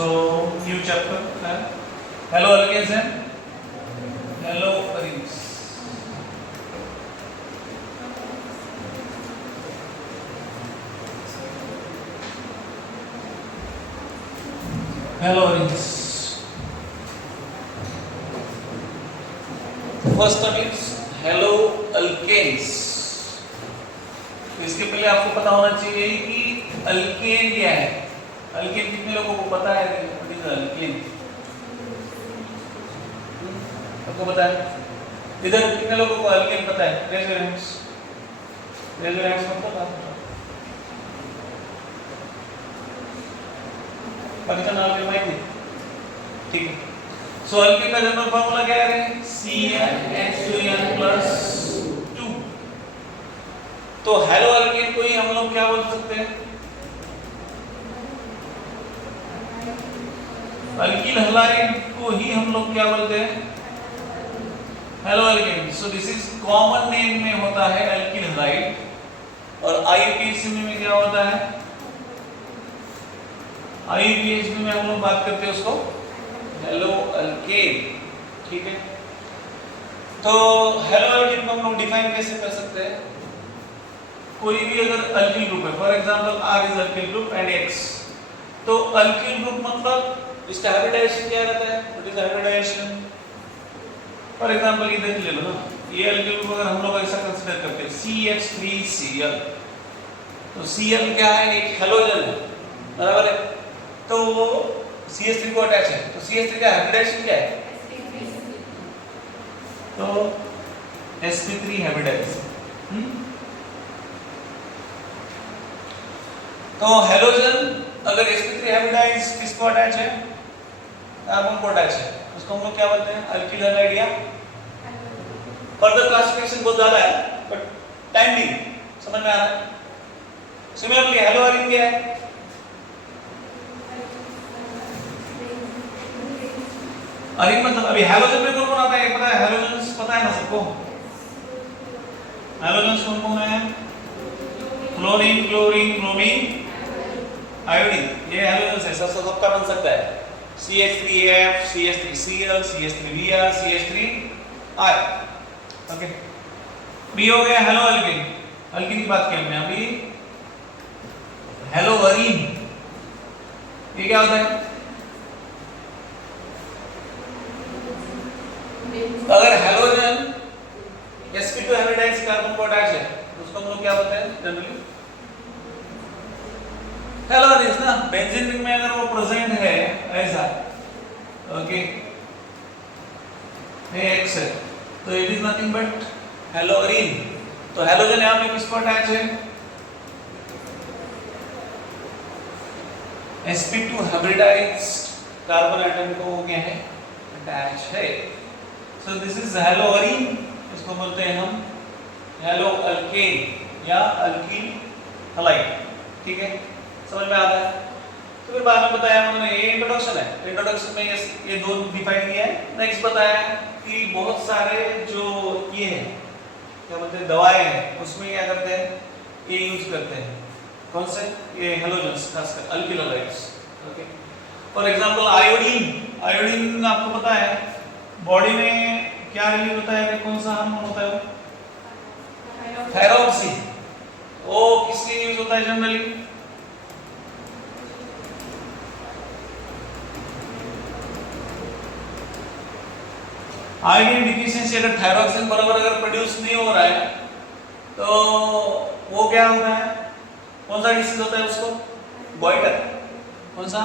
So new chapter. Hello alkenes and hello arenes. Hello arenes. First one is hello alkanes. तो इसके पहले आपको पता होना चाहिए कि अल्केन क्या है. अल्केन कितने लोगों को पता है? What is alkane? आपको पता है? इधर कितने लोगों को अल्केन पता है? Raise your hands. Raise your hands मतलब आप पता ना आपके माइक में. ठीक है. सो अल्केन का जनरल फार्मूला क्या है? CnH2n+2. तो हेलो अल्केन को ही हम लोग क्या बोल सकते हैं? अल्किल हैलाइड को ही हम लोग क्या बोलते हैं? Hello alkane. So this is common name में होता है अल्किल हैलाइड, और आईयूपीएच में क्या होता है? आईयूपीएच में हम लोग बात करते हैं उसको हेलो अल्केन. ठीक है. तो हेलो अल्केन को हम लोग डिफाइन कैसे कर सकते हैं? कोई भी अगर अल्किल ग्रुप है, for example R is alkyl group and X, तो अल्किल ग्रुप मतलब इसका हाइब्रिडाइजेशन क्या रहता है? What is hybridisation? For example इधर ले लो ना, ये अल्किल ग्रुप अगर हम लोग ऐसा कंसीडर करते हैं CH3Cl, तो Cl क्या है? एक हैलोजन है, बराबर है. तो वो CH3 को अटैच है, तो CH3 का हाइब्रिडाइजेशन क्या है? तो sp3 हाइब्रिडाइजेशन. तो हेलोजन अगर sp3 हाइब्रिडाइज किसको अटैच है? कार्बन को अटैच है, उसको हम लोग क्या बोलते हैं? अल्किल हैलाइड या फर्दर क्लासिफिकेशन बहुत ज्यादा है, बट टाइम भी समझ में आ रहा है. सिमिलरली हेलो अरीन क्या है? अरीन मतलब अभी हेलोजन में कौन कौन आता है? पता है? हेलोजन पता है ना सबको? हेलोजन कौन कौन है? Chlorine, chlorine, bromine, iodine. ये हेलोजन है, सबका बन सकता है. CH3F, CH3Cl, CH3Br, CH3I. Okay. B हो गया हेलो अल्किन. अल्किन की बात की हमने. अभी हेलो अरीन, ये क्या होता है? अगर हेलोजन sp2 हाइब्रिडाइज कार्बन को अटैच है, उसको हम लोग क्या बोलते हैं जनरली? हेलो अरीन ना. बेंजीन रिंग में अगर वो प्रेजेंट है ऐसा, ओके, ये X है, तो it is nothing but hello Areen. तो हेलोजन यहां पे किसको अटैच है? sp2 हाइब्रिडाइज कार्बन एटम को क्या है? अटैच है. So this is hello Areen. इसको बोलते हैं हम हेलो अल्केन या अल्किल हैलाइड. ठीक है, समझ में आता है? तो फिर बाद में बताया हमने, ये इंट्रोडक्शन है. इंट्रोडक्शन में ये दो डिफाइन किया है. नेक्स्ट बताया कि बहुत सारे जो ये है क्या बोलते हैं दवाएं हैं, उसमें क्या करते हैं? ये यूज करते हैं. कौन से? ये हेलोजन्स, खासकर alkyl halides. Okay. For example iodine. Iodine आपको पता है बॉडी में क्या रिलीज होता है? कौन सा हार्मोन होता है? थायरॉक्सिन. वो किसके यूज होता है जनरली? आयोडीन डिफिशियंसी, अगर थायरॉक्सिन बराबर अगर प्रोड्यूस नहीं हो रहा है तो वो क्या होता है? कौन सा डिसीज होता है उसको? गॉइटर. कौन सा?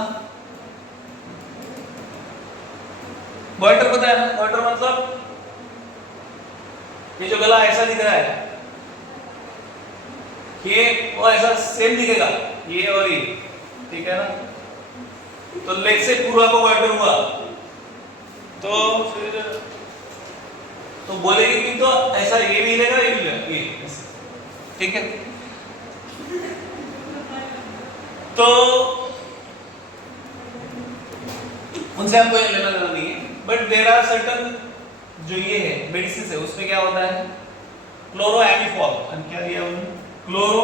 गॉइटर पता है ना? गॉइटर मतलब ये जो गला ऐसा दिख रहा है, ये वो ऐसा सेम दिखेगा, ये और ये. ठीक है ना? तो लेग से पूरा को गॉइटर हुआ तो फिर तो बोलेगी कि तो ऐसा ये भी हिलेगा, ये भी हिलेगा, ये. ठीक है. तो उनसे हमको ये लेना देना नहीं है, बट देयर आर सर्टन जो ये है मेडिसिन है, उसमें क्या होता है? क्लोरोएमिफॉल. क्या दिया उन्होंने? क्लोरो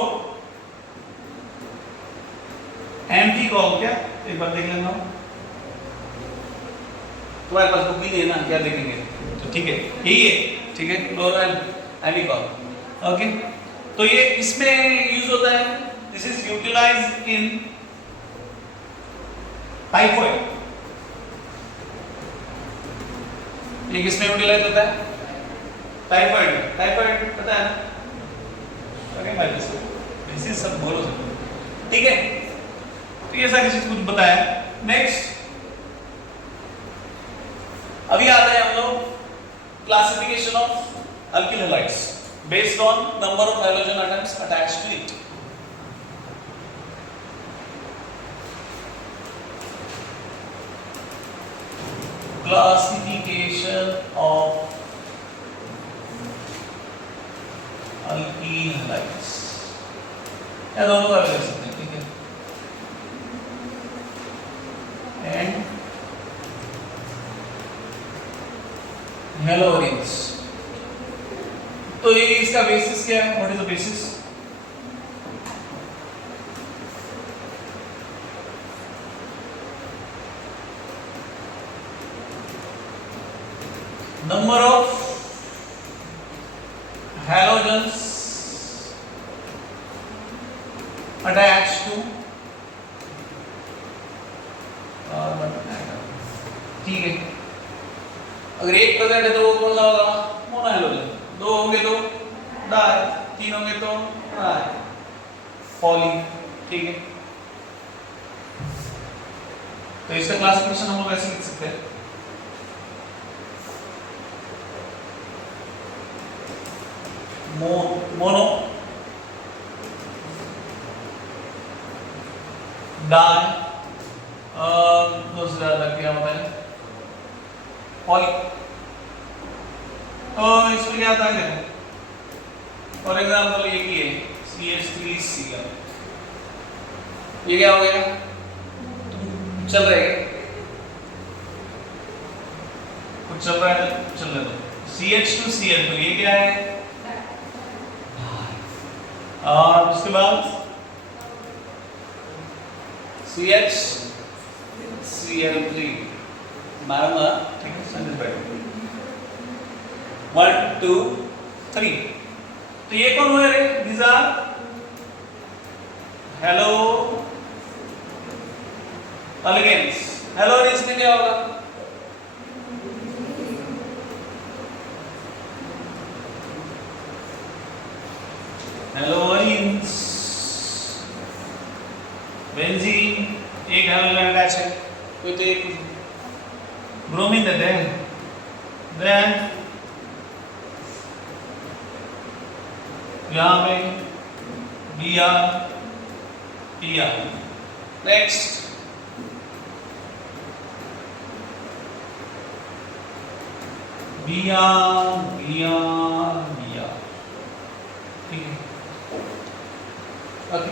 एम्फिकॉल. क्या? एक बार देख लेना. तुम्हारे पास बुक ही नहीं है ना, क्या देखेंगे? तो ठीक है, यही है, ठीक है, क्लोरोएल्निकॉल। ओके, तो ये इसमें यूज होता है, this is utilised in typhoid. ये किसमें यूटिलाइज होता है? टाइफॉइड में। टाइफॉइड पता है ना? ओके भाई, दिस इज सब बोलो सब, ठीक है। तो ये सारी चीज कुछ बताया। नेक्स्ट अभी आते हैं हम लोग classification of alkyl halides based on number of halogen atoms attached to it. Classification of alkyl halides, या दोनों का कर सकते हैं, ठीक है। एंड हेलोरिन्स, तो ये इसका बेसिस क्या है? What is the basis? Number of halogens attached to carbon atom, ठीक है। अगर एक प्रेजेंट है तो वो कौन सा होगा? Mono halogen. दो होंगे तो डाई, तीन होंगे तो ट्राई, पॉली, ठीक है। तो इसका क्लासिफिकेशन हम लोग ऐसे लिख सकते हैं, मोनो, डाई, दूसरा क्या होता है? पॉली। तो इसमें क्या आता है देखो, फॉर एग्जाम्पल ये की है CH3Cl, ये क्या हो गया? चल रहा है, कुछ चल रहा है तो चलने दो। CH2Cl, तो ये क्या है? और उसके बाद CH3Cl3 मारूंगा, ठीक है, संदेश बैठो 1 2 3। तो ये कौन हुए रे? These are halo alkanes. Haloarenes में क्या होगा? हेलोरिन्स, बेंजीन, एक हेलोजन अटैच है, कोई तो एक ब्रोमीन देते हैं, देन यहाँ पे Br Pr। Next Br Br Br, ठीक है। ओके,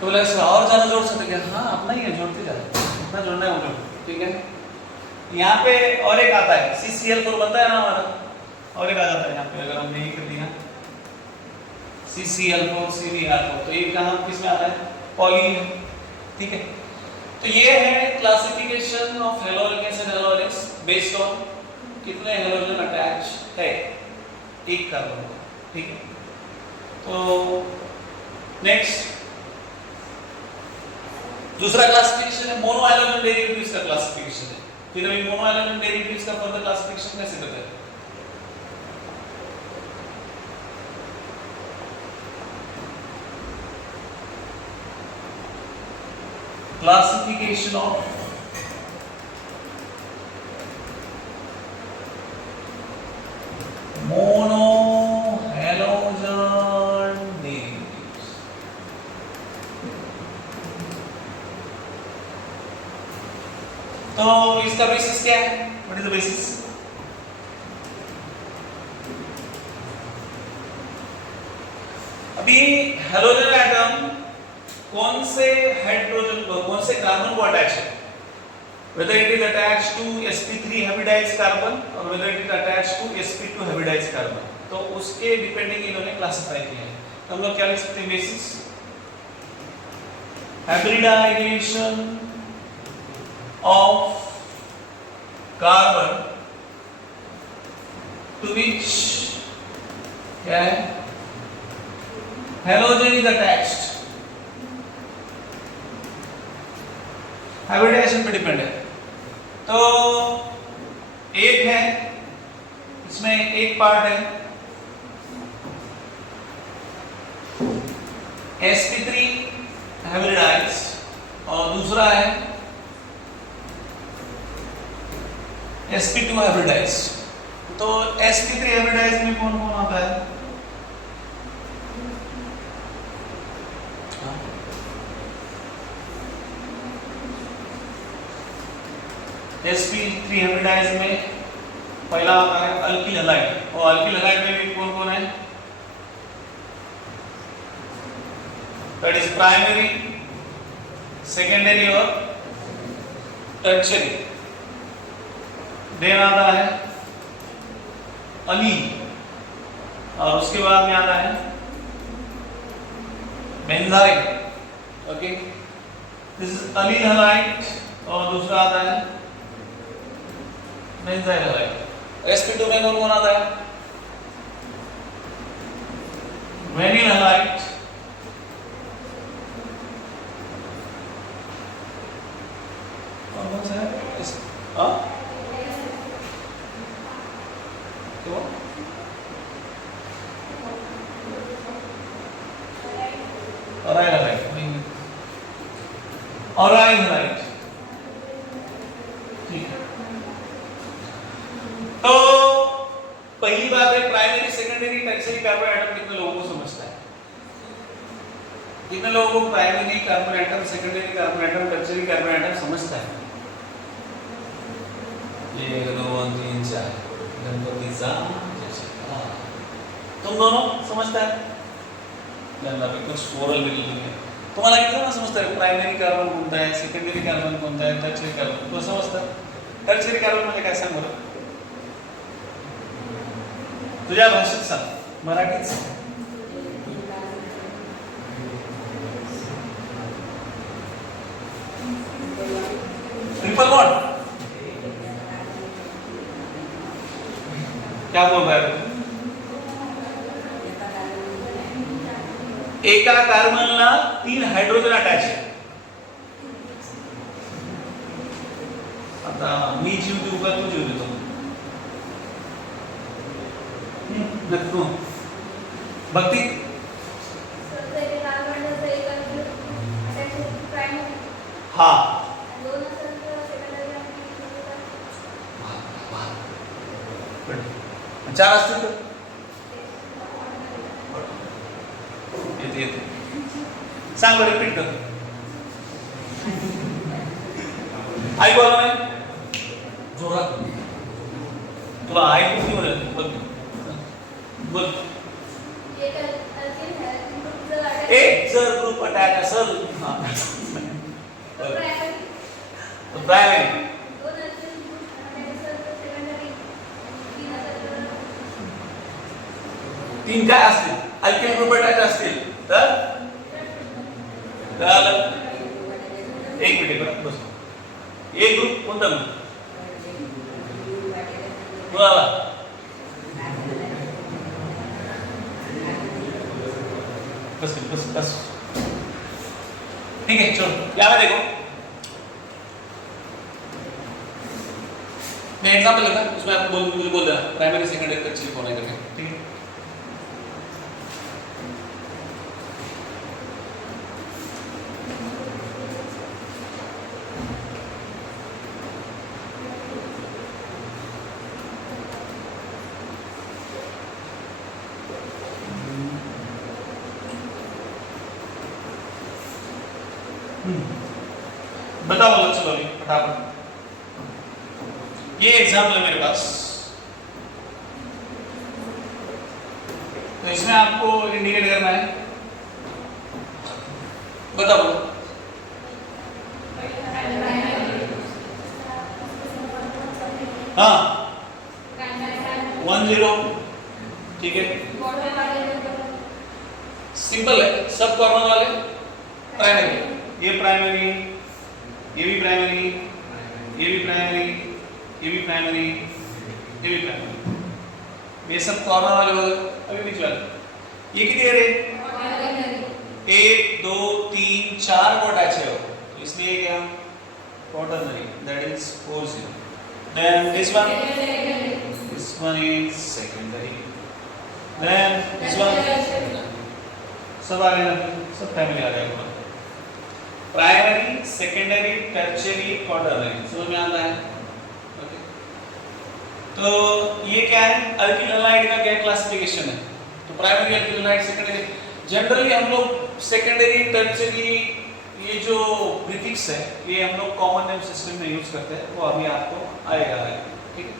तो बोला इसका और ज्यादा जोड़ सकते क्या? हाँ, अपना ही है, जोड़ते जा, इतना जोड़ना है वो जोड़, ठीक है। यहाँ पे और एक आता है CCl4 बनता है ना हमारा, और एक आ जाता है यहाँ पे, अगर हमने यही कर दिया CCl4 CbR4, तो ये कहाँ किस में आता है? पॉली है, ठीक है। तो ये है classification of haloalkanes and haloalkanes based on कितने हेलोजन अटैच है एक कार्बन, ठीक है। तो नेक्स्ट दूसरा क्लासिफिकेशन है मोनो हैलोजन डेरिवेटिव्स का क्लासिफिकेशन है। फिर अभी मोनो हैलोजन डेरिवेटिव्स का फर्दर क्लासिफिकेशन कैसे करते हैं? Classification of mono halogen derivatives. तो इसका बेसिस क्या है? What is the basis? अभी हेलोजन एटम कौन से हाइड्रोजन कौन से कार्बन को अटैच है? whether it is attached to sp3 hybridized carbon or whether it is attached to sp2 hybridized carbon, तो उसके डिपेंडिंग इन्होंने क्लासिफाई किया है। तो हम लोग क्या लिख सकते हैं? Basis hybridization of carbon to which क्या है, हेलोजन इज अटैच्ड, हाइब्रिडाइजेशन पे डिपेंड है। तो एक है, इसमें एक पार्ट है sp3 हाइब्रिडाइज्ड और दूसरा है sp2 हाइब्रिडाइज्ड। तो sp3 हाइब्रिडाइज्ड में कौन कौन आता है? sp3 हाइब्रिडाइज्ड में पहला आता है अल्किल हैलाइड, और अल्किल हैलाइड में भी कौन कौन है? दैट इज प्राइमरी, सेकेंडरी और टर्शियरी। देन आता है अलील, और उसके बाद में आता है benzyl. Okay, this is allyl halide और दूसरा आता है बेंजाइल हैलाइड। sp2 में कौन कौन आता है? वेनिल हैलाइड, कौन सा है इस क्यों ऑराइल हैलाइड, ऑराइल हैलाइड, ठीक है। तो पहली बात है primary, secondary, tertiary carbon atom कितने लोगों को समझता है? कितने लोगों को primary carbon atom, secondary carbon atom, tertiary carbon atom समझता है? 1 2 3 4 गणपतीचा जय। तुम दोनों समझता है? जनरल अभी कुछ ओरल भी नहीं है। तुम्हाला किती ना समजतं है प्राइमरी कार्बन कोणता आहे, सेकेंडरी कार्बन कोणता आहे, टर्शियरी कार्बन कोण समजतं? टर्शियरी कार्बन म्हणजे काय सांग बरं, तुझ्या भाषेत सांग, मराठीत सांग। ट्रिपल बॉन्ड क्या बोल रहा है? एका कार्बनला 3 हायड्रोजन अटॅच आहे। आता मी जीव देऊ का तू जीव देतो? नको भक्ती, हा चार असतील तर येते येते, सांग बरं, रिपीट कर, ऐकू आलं नाही? जोरात तुला ऐकू नाही म्हणत, बघ बोल। एक जर ग्रुप अटॅच असेल, प्रायमरी, तीन काय असतील? अल्किल ग्रुप अटॅच असतील तर एक मिनिट बस, एक ग्रुप कोणता बोला? बस बस बस, ठीक है, चलो यहाँ में देखो, मैं एग्जाम्पल लेता हूँ, उसमें आपको मुझे बोल देना प्राइमरी, सेकेंडरी, टर्शियरी कौन है करके, ठीक है? बताओ बोलो, चलो फटाफट। ये एग्जाम्पल है मेरे पास, तो इसमें आपको इंडिकेट करना है, बताओ बोलो। हाँ 1 0, ठीक है, सिंपल है, सब कॉर्नर वाले प्राइमरी, ये प्राइमरी, ये भी प्राइमरी, ये भी प्राइमरी, ये भी प्राइमरी, ये भी प्राइमरी, ये सब कॉर्नर वाले हो गए। अभी बीच वाले ये कितनी है? 1 2 3 4 को अटैच है, तो इसलिए क्या quaternary, that is 4 0. Then this one is secondary. Then this one सब आ गया, सब फैमिली आ जाएगा। प्राइमरी, सेकेंडरी, टर्शियरी, क्वाटरनरी, समझ में आता है? ओके, तो ये क्या है? अल्किल हैलाइड का क्या क्लासिफिकेशन है? तो primary alkyl halide, secondary, generally हम लोग सेकेंडरी, टर्शियरी, ये जो प्रीफिक्स है ये हम लोग कॉमन नेम सिस्टम में यूज करते हैं, वो अभी आपको आएगा, ठीक है?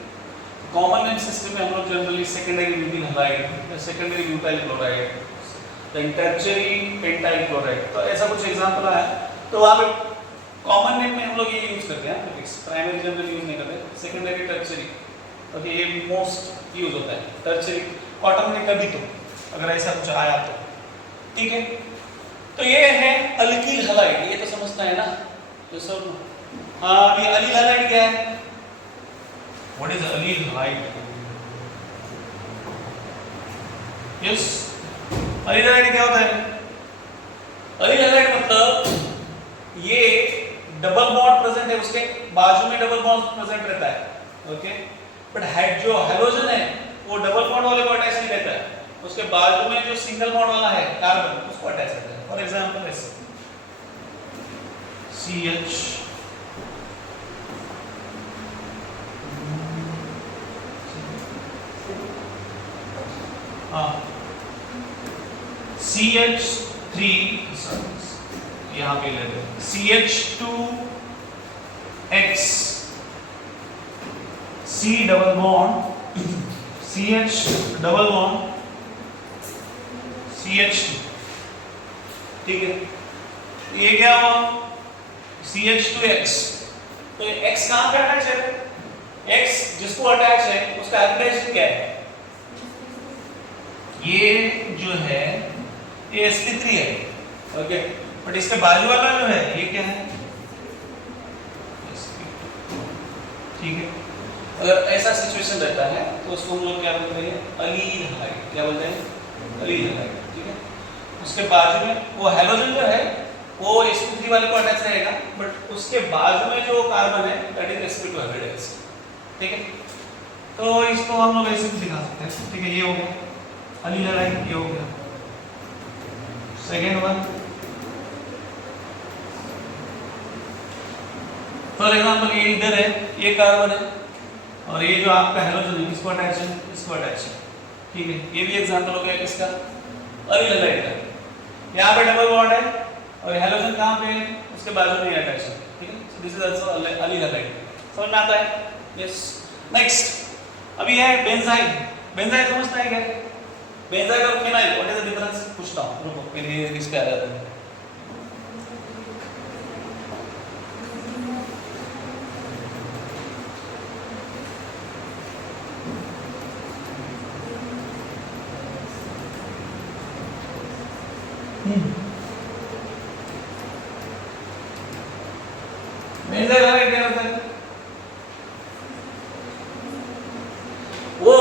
कॉमन नेम सिस्टम में हम लोग generally secondary butyl halide, secondary butyl chloride, then tertiary pentyl chloride, तो ऐसा कुछ एग्जांपल है। तो वहाँ पे कॉमन नेम में हम लोग ये यूज करते हैं प्रीफिक्स, प्राइमरी जनरली यूज नहीं करते, सेकेंडरी, टर्शियरी, ओके, ये मोस्ट यूज होता है। टर्शियरी, क्वाटरनरी का भी, तो अगर ऐसा कुछ आया तो ठीक है। तो ये है अल्किल हैलाइड, ये तो समझता है ना ये सब? हाँ, ये अलील हैलाइड क्या है? What is allyl halide? Yes, allyl halide क्या होता है? अलील हैलाइड मतलब ये डबल बॉन्ड प्रेजेंट है, उसके बाजू में डबल बॉन्ड प्रेजेंट रहता है, ओके, बट हेड जो हैलोजन है वो डबल बॉन्ड वाले को अटैच नहीं रहता है, उसके बाजू में जो सिंगल बॉन्ड वाला है कार्बन उसको अटैच रहता है। फॉर एग्जांपल ऐसे CH, हाँ, CH3, यहाँ पे ले लो CH2X, C double bond, CH double bond, CH2, ठीक है? ये क्या हुआ? CH2X, तो ये X कहाँ पे अटैच है? X जिसको अटैच है उसका हाइब्रिडाइजेशन क्या है? ये जो है ये sp3 है, ओके, बट इसके बाजू वाला जो है ये क्या है? ठीक है, अगर ऐसा सिचुएशन रहता है तो उसको हम लोग क्या बोलते हैं? अलील हैलाइड, क्या बोलते हैं? अलील हैलाइड, ठीक है? उसके बाजू में वो हैलोजन जो है वो sp3 वाले को अटैच रहेगा, बट उसके बाजू में जो कार्बन है दैट इज sp2 हाइब्रिडाइज, ठीक है? तो इसको हम लोग ऐसे भी दिखा सकते हैं, ठीक है? ये हो गया अलील हैलाइड, ये हो गया सेकेंड वन। फॉर एग्जांपल ये इधर है, ये कार्बन है, और ये जो आपका हैलोजन है इसको अटैच है, इसको अटैच है, ठीक है? ये भी एग्जांपल हो गया किसका? अलील हैलाइड का। यहाँ पे डबल बॉन्ड है और हैलोजन कहाँ पे है? उसके बाजू में अटैच है, ठीक है? So this is also allyl halide, समझ में आता है? यस। नेक्स्ट अभी है बेंजाइन। बेंजाइन समझता है क्या? बेंजाइन और phenyl, what is the difference? पूछता हूँ, रुको पहले इस पे आ जाता है। बेंजाइल हैलाइड क्या होता है? वो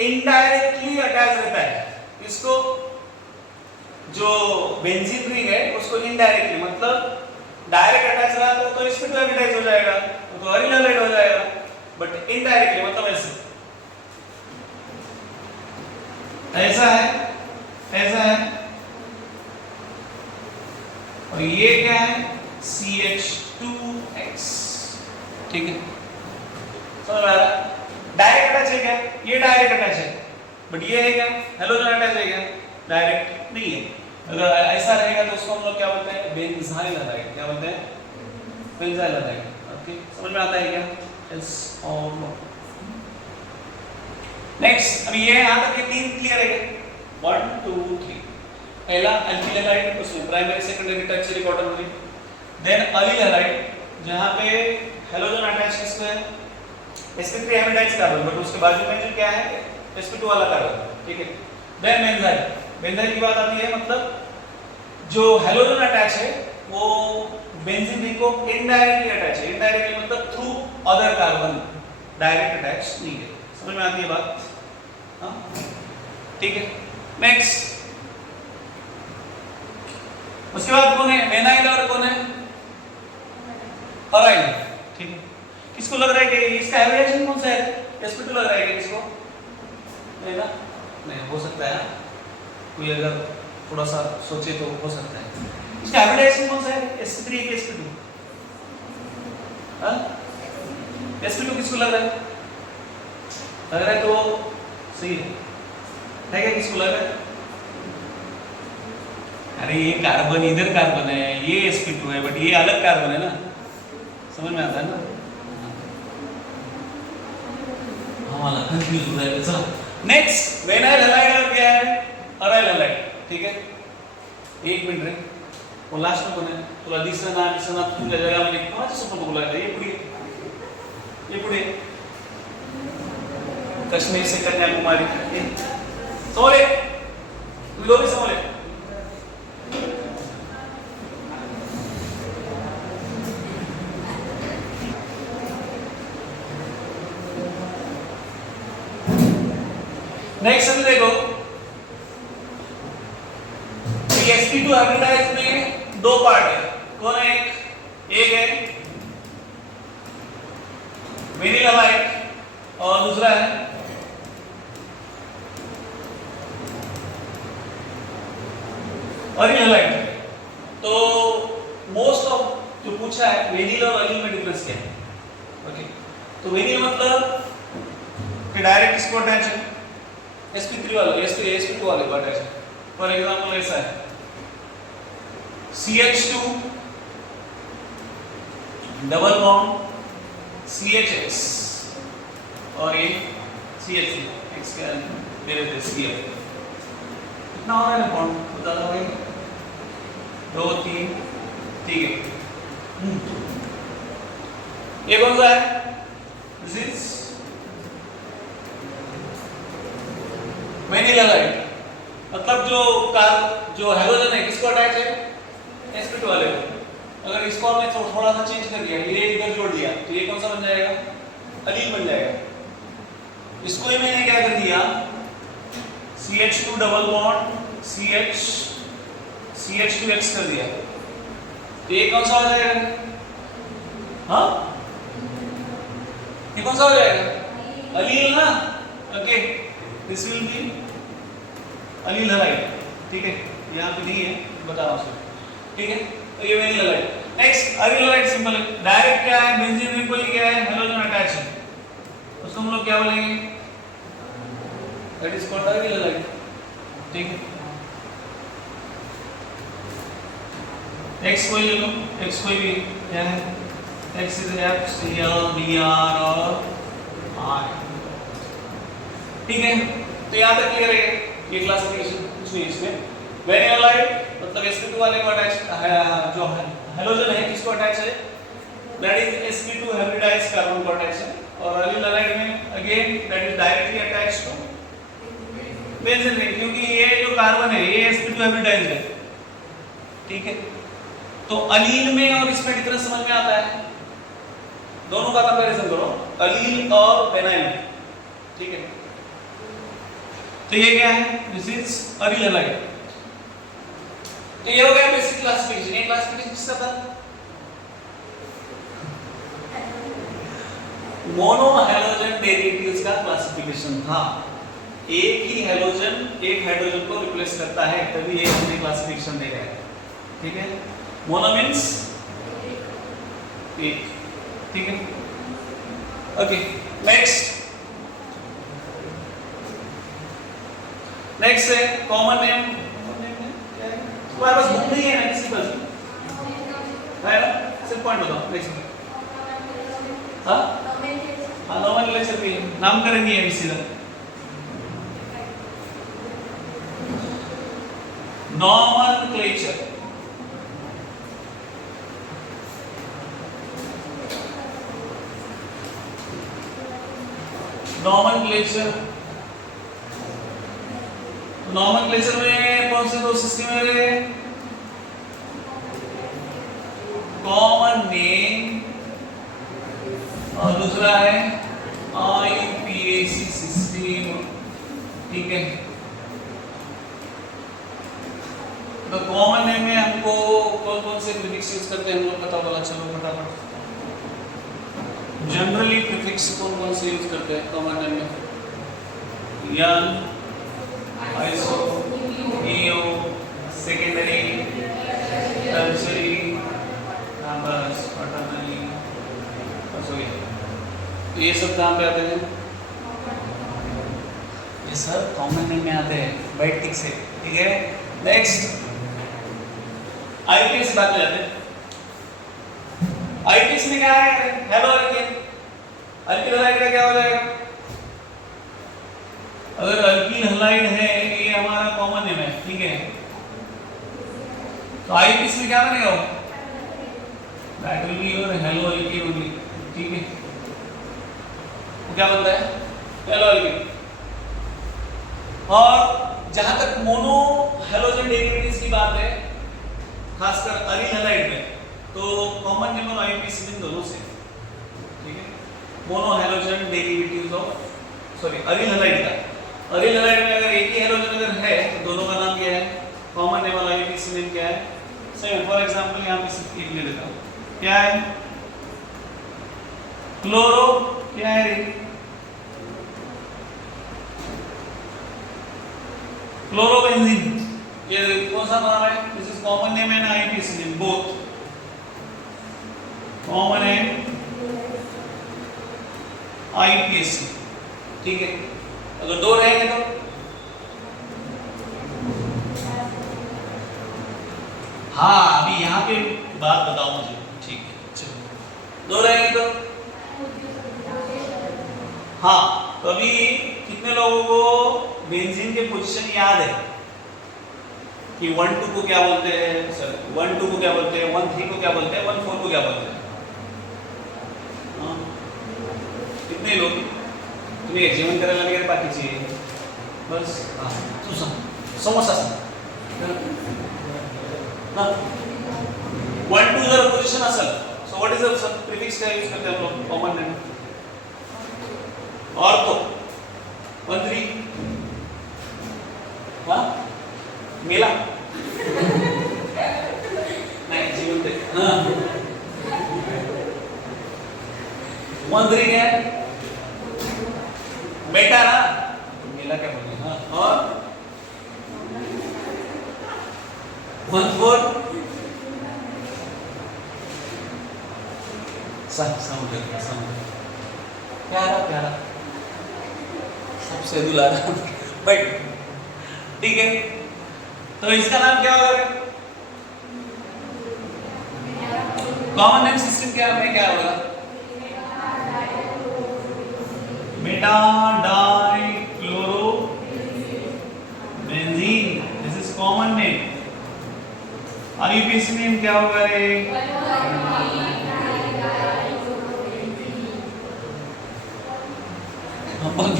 इनडायरेक्टली अटैच रहता है, इसको जो बेंजीन रिंग है उसको इनडायरेक्टली, मतलब डायरेक्ट अटैच रहा तो इसमें तो अटैच हो जाएगा, तो अलील हैलाइड हो जाएगा, बट इनडायरेक्टली मतलब ऐसे, ऐसा है, ऐसा है, और ये क्या है? CH2X, ठीक है? समझ आ रहा है? डायरेक्ट अटैच है क्या? ये डायरेक्ट अटैच है, बट ये है क्या? हेलोजन अटैच है क्या? डायरेक्ट नहीं है। अगर ऐसा रहेगा तो उसको हम लोग क्या बोलते हैं? Benzyl halide. क्या बोलते हैं? Benzyl halide, okay? समझ में आता है क्या? यस और नो। नेक्स्ट, अभी ये यहां तक ये तीन क्लियर है क्या? 1 2 3। पहला अल्किल हैलाइड, उसमें primary, secondary, tertiary, quaternary. Then allyl halide जहां पे हेलोजन अटैच किसको है? sp3 हाइब्रिडाइज कार्बन, बट उसके बाजू में जो क्या है? sp2 वाला कार्बन, ठीक है? Then benzyl. बेंजाइल की बात आती है, मतलब जो हेलोजन अटैच है वो बेंजीन रिंग को इनडायरेक्टली अटैच है। इनडायरेक्टली मतलब through other carbon direct attach नहीं है। समझ में आती है बात? हाँ ठीक है। नेक्स्ट उसके बाद कौन है? वेनाइल और कौन है? अराइल। ठीक है। किसको लग रहा है कि इसका हाइब्रिडाइजेशन कौन सा है? sp2 लग रहा है कि किसको? नहीं ना? नहीं हो सकता है, कोई अगर थोड़ा सा सोचे तो हो सकता है। इसका हाइब्रिडाइजेशन कौन सा है? sp3 कि sp2? हाँ sp2 किसको लग रहा है? लग रहा है तो सही है क्या? किसको लग रहा है? अरे ये कार्बन इधर कार्बन है, ये sp2 है, बट ये अलग कार्बन है ना। समझ में आता है ना? हमारा कंफ्यूज हो जाएगा। चलो नेक्स्ट, वेनाइल हैलाइड और क्या है? Aryl halide. ठीक है, एक मिनट रे, वो लास्ट में कौन है? तो तीसरा नाम तुझ्या जगामध्ये कोणाच्या सोबत बोलायला? ये पुढे कश्मीर से कन्याकुमारी। समोरे तुम्ही दोघे समोरे। नेक्स्ट अभी देखो, sp2 हाइब्रिडाइज में दो पार्ट है। कौन है? एक है वेनिल हैलाइड और दूसरा है अरिल हैलाइड। तो मोस्ट ऑफ जो पूछा है वेनिल और अरिल में डिफरेंस क्या है? ओके, तो वेनिल मतलब कि डायरेक्ट इसको अटैच है, sp3 वाले sp2 वाले को अटैच है। फॉर एग्जांपल ऐसा है CH2 डबल बॉन्ड CHX और ये CH3 X के मेरे थे CF। कितना हो रहा है बॉन्ड बता दो भाई? 2 3, ठीक है। ये कौन सा है? This is vanilla halide. मतलब जो हैलोजन है किसको अटैच है? sp2 वाले को। अगर इसको हमने थोड़ा सा चेंज कर दिया, ये इधर जोड़ दिया, तो ये कौन सा बन जाएगा? अलील बन जाएगा। इसको ही मैंने क्या कर दिया? CH2 डबल बॉन्ड CH2X कर दिया, तो ये कौन सा हो जाएगा? हाँ ये कौन सा हो जाएगा? अलील ना। Okay, this will be allyl halide. ठीक है, यहाँ पे नहीं है, बताओ आपसे। ठीक है, तो ये vinyl halide. Next aryl halide simple है, डायरेक्ट क्या है? बेंजीन रिंग को ही क्या है? हैलोजन अटैच है, उसको हम लोग क्या बोलेंगे? That is called aryl halide. ठीक है, एक्स कोई ले लो, एक्स कोई भी क्या है? एक्स इज FCl Br और R। ठीक है, तो यहाँ तक क्लियर है? ये क्लासिफिकेशन कुछ नहीं इसमें। वेनिल हैलाइड मतलब sp2 वाले को अटैच, जो हैलोजन है किसको अटैच है? That is sp2 hybridised carbon को अटैच है। और अरिल हैलाइड में again that is directly attached to benzene ring, क्योंकि ये जो कार्बन है ये sp2 हाइब्रिडाइज्ड है। ठीक है, तो अलील में और इसमें डिफरेंस समझ में आता है? दोनों का कंपैरिजन करो, अलील और वेनाइल। ठीक है, तो ये क्या है? This is aryl halide. तो ये हो गया बेसिक क्लासिफिकेशन। ये क्लासिफिकेशन किसका था? मोनो हैलोजन डेरिवेटिव्स का क्लासिफिकेशन था। एक ही हैलोजन एक हाइड्रोजन को रिप्लेस करता है, तभी ये हमने क्लासिफिकेशन देखा है। ठीक है, मोनो मींस एक। ठीक है, ओके। नेक्स्ट है कॉमन नेम। तुम्हारे पास बुक नहीं है ना किसी पास? है ना? सिर्फ पॉइंट बताओ। नेक्स्ट हाँ हाँ, नॉमेनक्लेचर भी नामकरण ही है सीधा। नॉमेनक्लेचर नॉमेनक्लेचर में कौन से दो सिस्टम है? कॉमन नेम और दूसरा है IUPAC सिस्टम, ठीक है। तो कॉमन नेम में हमको कौन कौन से प्रीफिक्स यूज करते हैं हम लोग पता होगा, चलो फटाफट। जनरली प्रीफिक्स कौन कौन से यूज करते हैं कॉमन नेम में? यंग, आइसो, ईओ, सेकेंडरी, टर्शियरी, कैंपस, क्वाटरनरी, तो ये सब कहाँ पे आते हैं? ये सब कॉमन नेम में आते हैं, बैठ ठीक से, ठीक है। नेक्स्ट आईपीएस बात में जाते हैं। आईपीएस में क्या है? हेलो अल्किन, अल्किल हलाइड का क्या हो जाएगा? अगर अल्किल हलाइड है ये हमारा कॉमन नेम है, ठीक है, तो आईपीएस में क्या बनेगा? That will be your hello alkene only, ठीक है। वो क्या बनता है? Hello alkene. और जहां तक मोनो हेलोजन डेरिवेटिव्स की बात है, खासकर अरिल हैलाइड में, तो कॉमन नेम और आईपीएस इन दोनों से, ठीक है। Mono halogen derivatives of aryl halide का, अरिल हैलाइड में अगर एक ही हेलोजन अगर है तो दोनों का नाम क्या है? कॉमन नेम और आईपीएस नेम क्या है? सेम। फॉर एग्जांपल यहां पे सिर्फ एक ले लेता हूं, क्या है? क्लोरो, क्या है रे? क्लोरोबेंजीन, ये कौन सा बना है? This is common name and IPS name both, common and IPS, ठीक है। अगर दो रहेंगे तो हाँ, अभी यहाँ पे बात बताओ मुझे, ठीक है। चलो दो रहेंगे तो हाँ, तो अभी कितने लोगों को बेंजीन के पोजीशन याद है कि 1 2 को क्या बोलते हैं? सर 1 2 को क्या बोलते हैं? 1 3 को क्या बोलते हैं? 1 4 को क्या बोलते हैं? हाँ, कितने लोग? तुम्हें जीवन करायला वगैरे बाकीची बस हाँ, तू सांग समोसा सांग ना। 1 2 जर पोजीशन असेल, so what is the prefix का यूज करते हैं हम लोग कॉमन नेम? ऑर्थो 1 3 हाँ मेला नहीं जीवन पे हाँ 1 3 क्या है? बेटा ना, मेला क्या बोलते हैं? हाँ, और 1 4 प्यारा प्यारा सबसे दुलारा बट ठीक है। तो इसका नाम क्या होगा? कॉमन नेम सिस्टम क्या में क्या होगा? बेटा dichloro benzene, this is common name. IPS name क्या होगा रे? बोल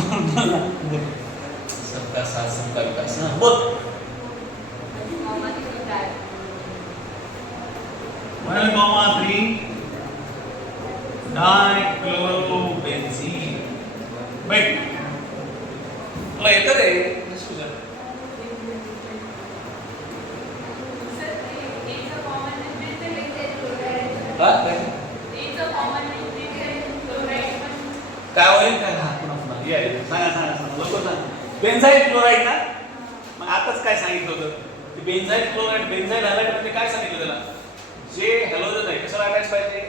सबका साथ सबका विकास। हाँ बोल 1,3 डाइक्लोरोबेंजीन बैठ तुला येतं रे काय होईल काय सांगा बेन्झाइल क्लोराइड ना। मग आताच काय सांगितलं होतं की बेन्झाइल क्लोराइड बेन्झाइल हॅलाइड म्हणजे काय सांगितलं त्याला? जे हॅलोजन आहे कशाला अटॅच पाहिजे?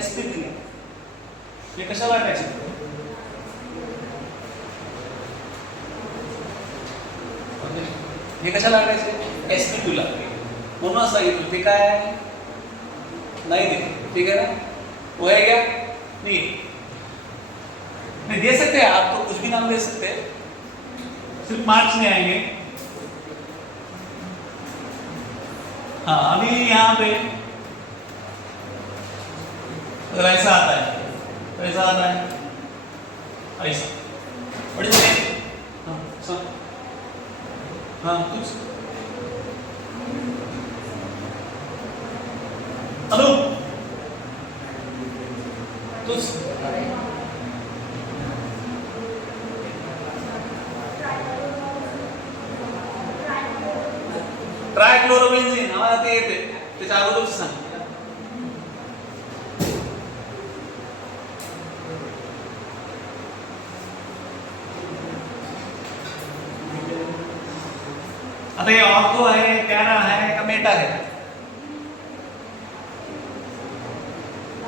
sp3 हे कशाला अटॅच आहे? हे कशाला अटॅच आहे? sp2 ला म्हणून सांगितलं ते काय नहीं दे, ठीक है ना? वो है क्या? नहीं नहीं दे सकते हैं, आप तो कुछ भी नाम दे सकते हैं, सिर्फ मार्क्स में आएंगे। हाँ अभी यहाँ पे अगर ऐसा आता है तो ऐसा आता है ऐसा बड़ी हाँ सब हाँ कुछ तो ट्रायक्लोरोबेन्झीन आम्हाला ते येते, त्याच्या अगोदरच सांग. आता ये ऑर्थो है, पैरा है, का मेटा है,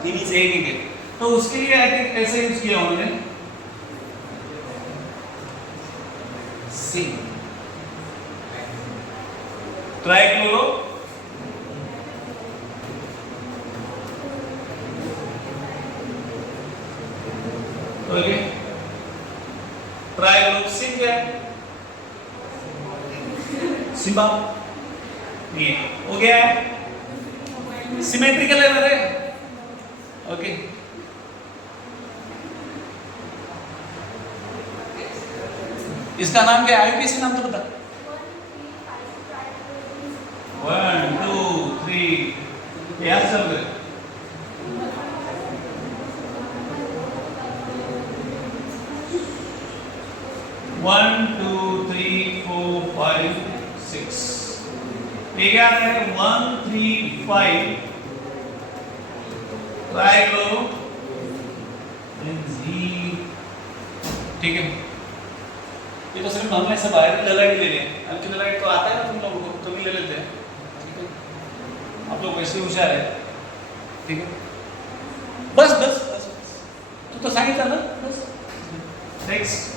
तीन से एक ही. तो उसके लिए आई थिंक कैसे यूज किया उन्होंने, सिंक, ट्राइक्लोरो ओके, ट्राइक्लोरो सिंक है, सिम्बा ये हो गया है, सिमेट्रिकल है मेरे. ओके इसका नाम क्या है, आईपीसी नाम तो बता. 1 2 3 यहाँ चल रहे. One two three four five six. ये क्या है, 1 3 5 ट्राइक्लोरो बेंजीन. ठीक है, ये तो सिर्फ हमने सब आयरन ललाइट ले लिए. अल्किल ललाइट तो आता है ना तुम लोगों को, तो भी ले लेते हैं. ठीक है, आप लोग वैसे होशियार है. ठीक है, बस बस बस तू तो सांगितलं ना. बस नेक्स्ट.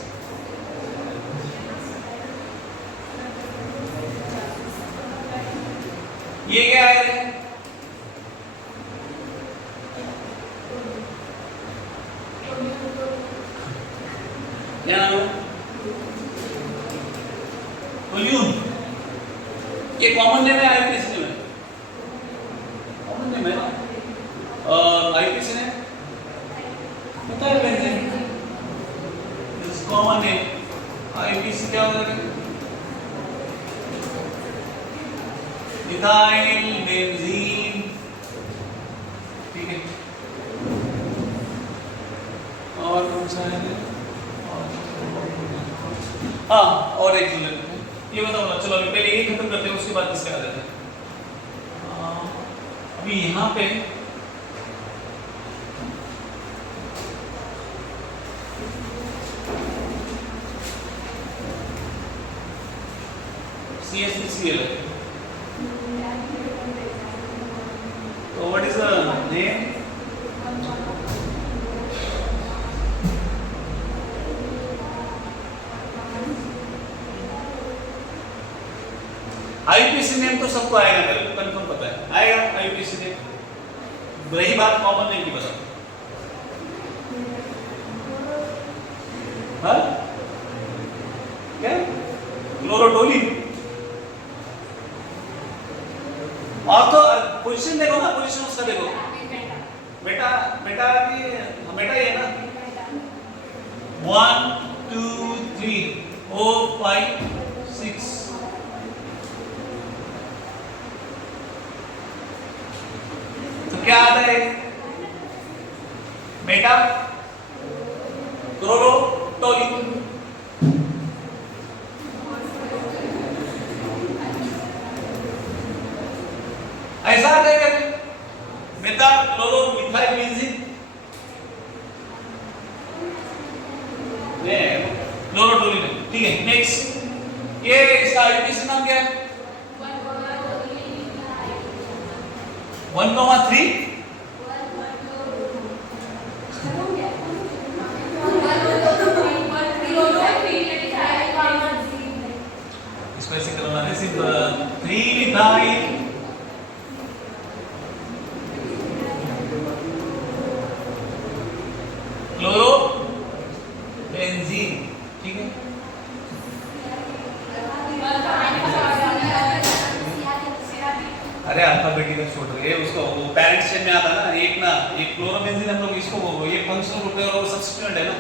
ये क्या है, क्या नाम है, टोल्यून. ये कॉमन नेम है आईपीसी में, कॉमन नेम है ना. और आईपीसी ने पता है benzene, this common name. IPC क्या होता है, इथाइल बेंजीन. ठीक है, और कौन सा है, हाँ और एक जो लेते हैं. ये बताओ ना, चलो अभी पहले ये खत्म करते हैं, उसके बाद इसके आ जाते हैं. अभी यहाँ पे CH3Cl है. So what is the name? IPC name तो सबको आएगा, मेरे को कंफर्म पता है, आएगा आईपीसी नेम. रही बात कॉमन नेम की, बता. हाँ क्या, क्लोरोटोलिन. और तो पोजीशन देखो ना, पोजीशन उसका देखो. बेटा बेटा की बेटा ये ना 1 2 3 4 5 6. तो क्या आता है, बेटा क्लोरोटोलिन. ऐसा आता है क्या, मेटा क्लोरो मिथाइल बेंजीन. क्लोरोटोलिन. ठीक है, नेक्स्ट. ये इसका आईपीसी नाम क्या है, 1,3 इसको ऐसे करना है, सिर्फ 3 मिथाइल क्लोरो बेंजीन. ठीक है, अरे अल्फाबेटिकल छोड़ रही है उसको, वो पेरेंट्स चेन में आता ना एक ना, एक क्लोरोबेंजीन हम लोग इसको ये फंक्शनल ग्रुप है और सब्स्टिट्यूएंट है ना.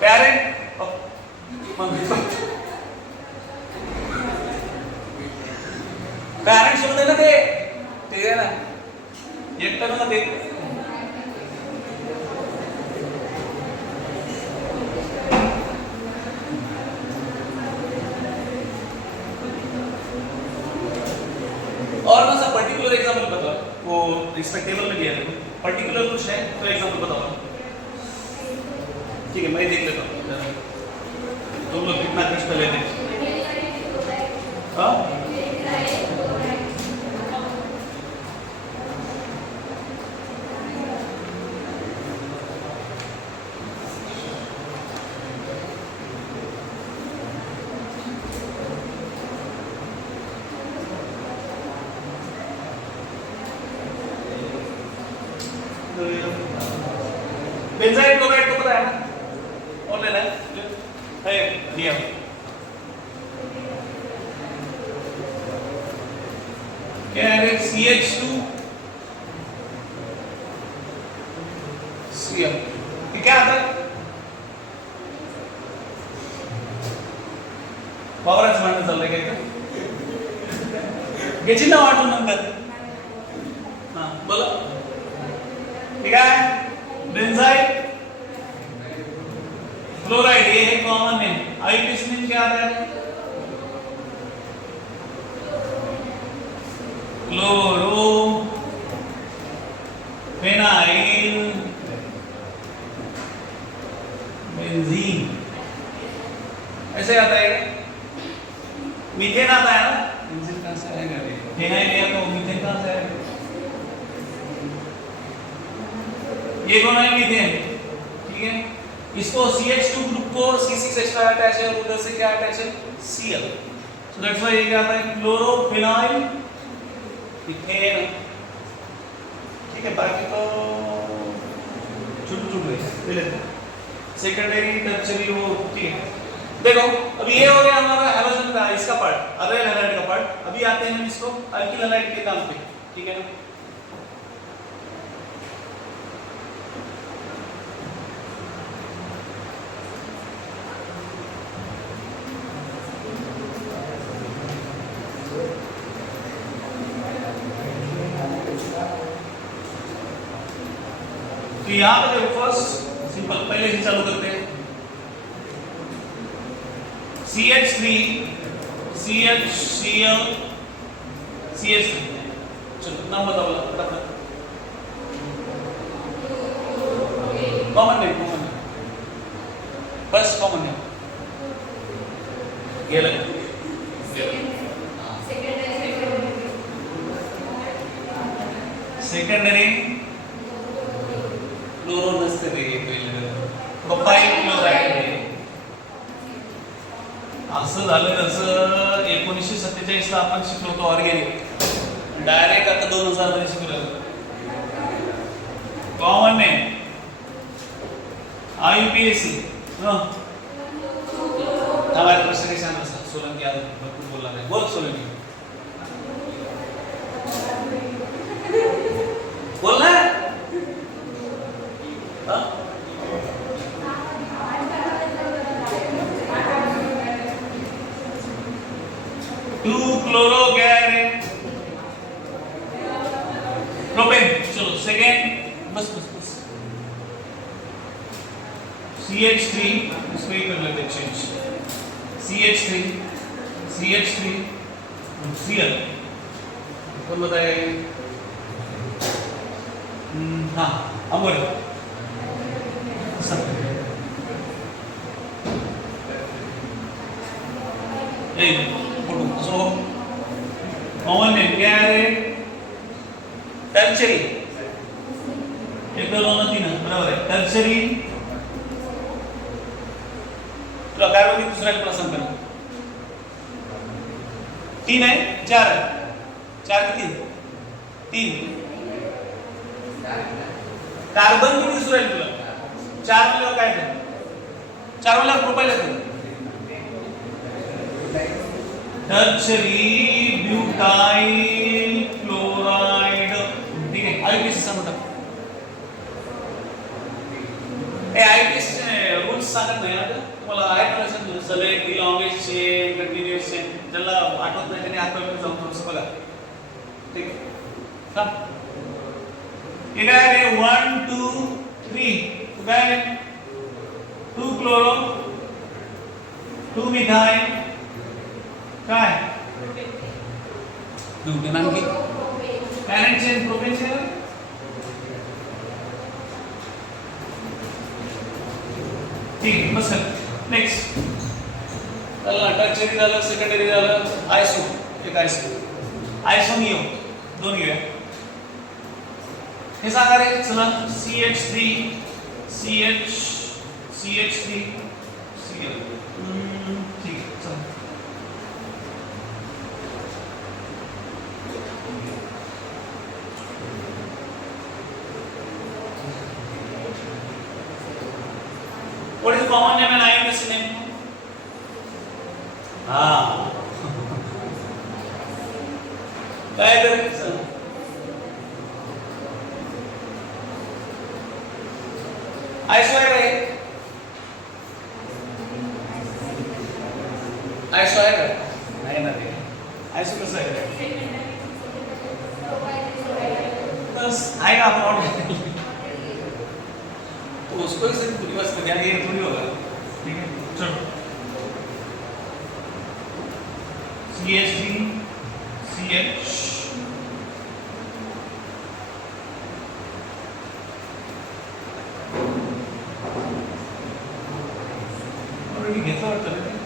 पेरेंट पेरेंट्स होते ना ते येतं ना ते. और ना सा पर्टिकुलर एग्जांपल बताओ, वो रिस्पेक्टेबल में दिया है पर्टिकुलर कुछ है तो एग्जांपल बताओ। ठीक है मैं देख लेता हूँ तुम लोग कितना खर्च कर लेते हैं। हाँ बेंजाइल क्लोराइड को पता है ना, और लेना है दिया क्या है CH2 Cl ये क्या आता है पावरच मांडणं चाललंय काय का घ्यायची ना वाटून नंतर हां बोला ठीक आहे बेंजाइल क्लोराइड ये है कॉमन नेम आईपीएस नेम क्या आता है क्लोरो फेनाइल बेंजीन ऐसे आता है मीथेन आता है ना बेंजीन कहां से आएगा फेनाइल या तो मीथेन कहां से आएगा ये कौन है मीथेन ठीक है इसको CH2 ग्रुप को C6 एक्स्ट्रा अटैच है और उधर से क्या अटैच है Cl सो दैट्स व्हाई ये क्या आता है क्लोरोफेनाइल मीथेन ठीक है बाकी तो छुट गए ले सेकेंडरी टर्शियरी वो ठीक है देखो अब ये हो गया हमारा हैलोजन का इसका पार्ट अरेल हैलाइड का पार्ट अभी आते हैं हम इसको अल्किल हैलाइड के काम पे ठीक है ना तो यहां पे देखो फर्स्ट सिंपल पहले से चालू करते हैं CH3 CHCl CH3 चलो नाम बताओ फटाफट common name first common name ये लगा सेकेंडरी क्लोरो नसते रे प्रोपाइल क्लोराइड आहे असं झालं तसं 1947 ला आपण शिकलो होतो ऑर्गॅनिक डायरेक्ट आता 2000 मध्ये शिकलो कॉमन नेम IUPAC हमारे प्रश्न के सामने सोलंकी आज भरपूर बोल रहा है बोल सोलंकी बोलना है 2-chlorogary प्रोपेन चलो सेकेंड बस CH3 इसको ही कर लेते चेंज CH3 Cl कौन बताएगा हाँ अमर फोटो सो कॉमन नेम क्या है टर्शरी एक दो तीन बराबर है टर्शरी तो कार्बन की दूसरा का पसंद करना 3 है 4 है 4 की 3 कार्बन की दूसरा तुला 4 म्हणल्यावर काय आहे 4 म्हणल्यावर प्रोपाइल येतो टर्शरी ब्यूटाइल क्लोराइड ठीक है आईपीसी सांगता ए आईपीसी रूल्स सांगत नाही ना तुम्हाला आहेत लक्षात select elongate chain continuous chain ज्याला आठवत नाही त्यांनी आठवलं जाऊन थोडंसं बघा ठीक आहे हे काय रे 1 2 3 तो काय रे 2 क्लोरो 2 मिथाइल काय ब्युटेन आणखी पॅरेंट चेन प्रोपेन चेन ठीक बस नेक्स्ट चला टर्शरी झालं सेकंडरी झालं आयसो एक आयसो नियो दोन घेऊया हे सांगा रे चला CH3 CH CH3 Cl ठीक आहे चला What is the common name and IUPAC name? हाँ काय करायचं आयसो आहे काय आयसो आहे का नाही ना ते आयसो कसं आहे बस आएगा अपना तो उसको ही सिर्फ पूरी बस ध्यान ये थोड़ी होगा ठीक है चलो CH3 CH ऑलरेडी घेतला वाटतं ना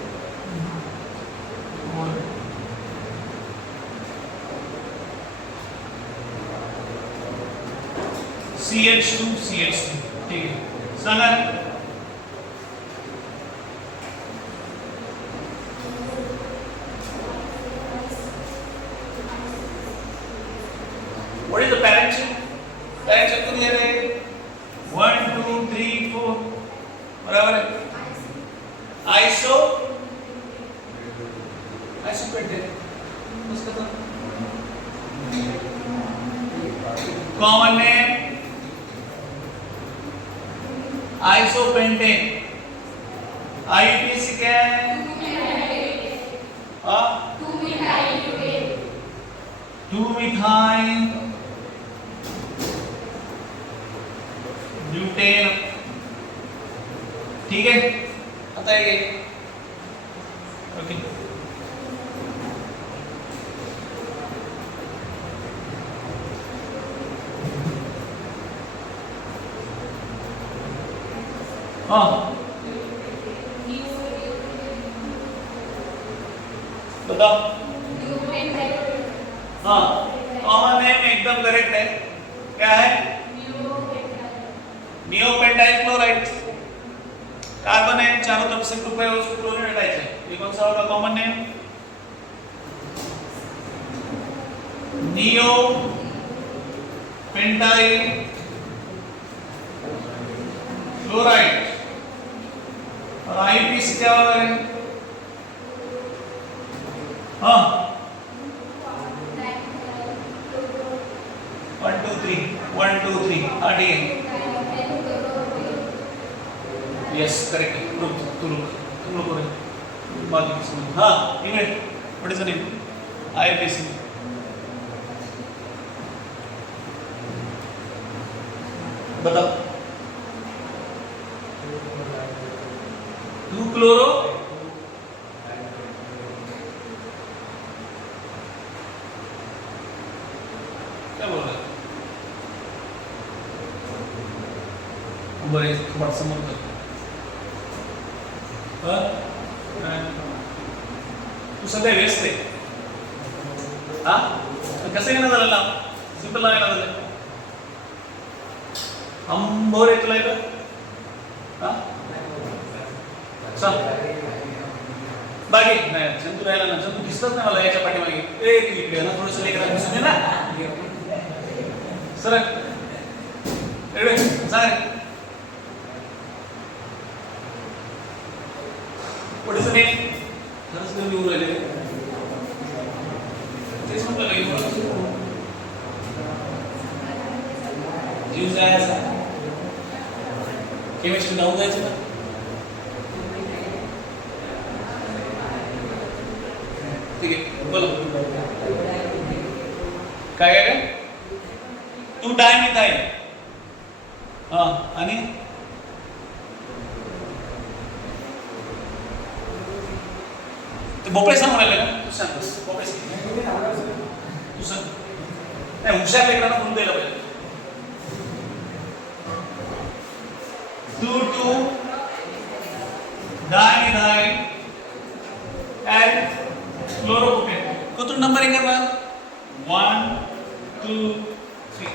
CH2 CH3 ठीक है सांगा What is the parent chain? Parent chain को दिया है 1 2 3 4 बराबर है आइसो आइसो पेंटेन उसका तो कॉमन नेम आइसोपेंटेन IUPAC क्या है 2 मिथाइल ब्यूटेन ठीक है आता है ये ओके हाँ बताओ हाँ कॉमन नेम एकदम करेक्ट है क्या है नियोपेंटाइल क्लोराइड कार्बन है चारों तरफ से ग्रुप है उसको क्लोरीन अटैच है ये कौन सा होगा common name neo pentyl chloride और IUPAC क्या होगा हाँ 1 2 3 1 2 3 हाँ ठीक है यस करेक्ट रुक तुम लोग बाद में सुनो हाँ English what is the name IUPAC बताओ 2 क्लोरो क्या बोल रहे बरे थोड़ा समझ लो तू सध्या व्यस्त आहे हा कसं येणं झालं ना सिंपल नाही ना झालं अंबोर आहे तुला इथं हा चल बाकी नाही जंतू राहिला ना जंतू दिसतच नाही मला याच्या पाठीमागे ए तू इकडे ना थोडंसं लेकरांना दिसून दे ना सर एवढे सांग What is the name? खरंच कमी येऊ राहिले तेच म्हटलं काही जीव जायचा केमिस्ट्री डाऊन जायचं ना ठीक आहे बोला काय काय काय 2 डायमिथाइल हां आणि ते भोपळे सांगून राहिले ना तू सांग भोपळे तू सांग नाही हुशार लेकरांना बोलून द्यायला पाहिजे 2 डायमिथाइल and chloroprene कितना नंबरिंग करना 1 2 3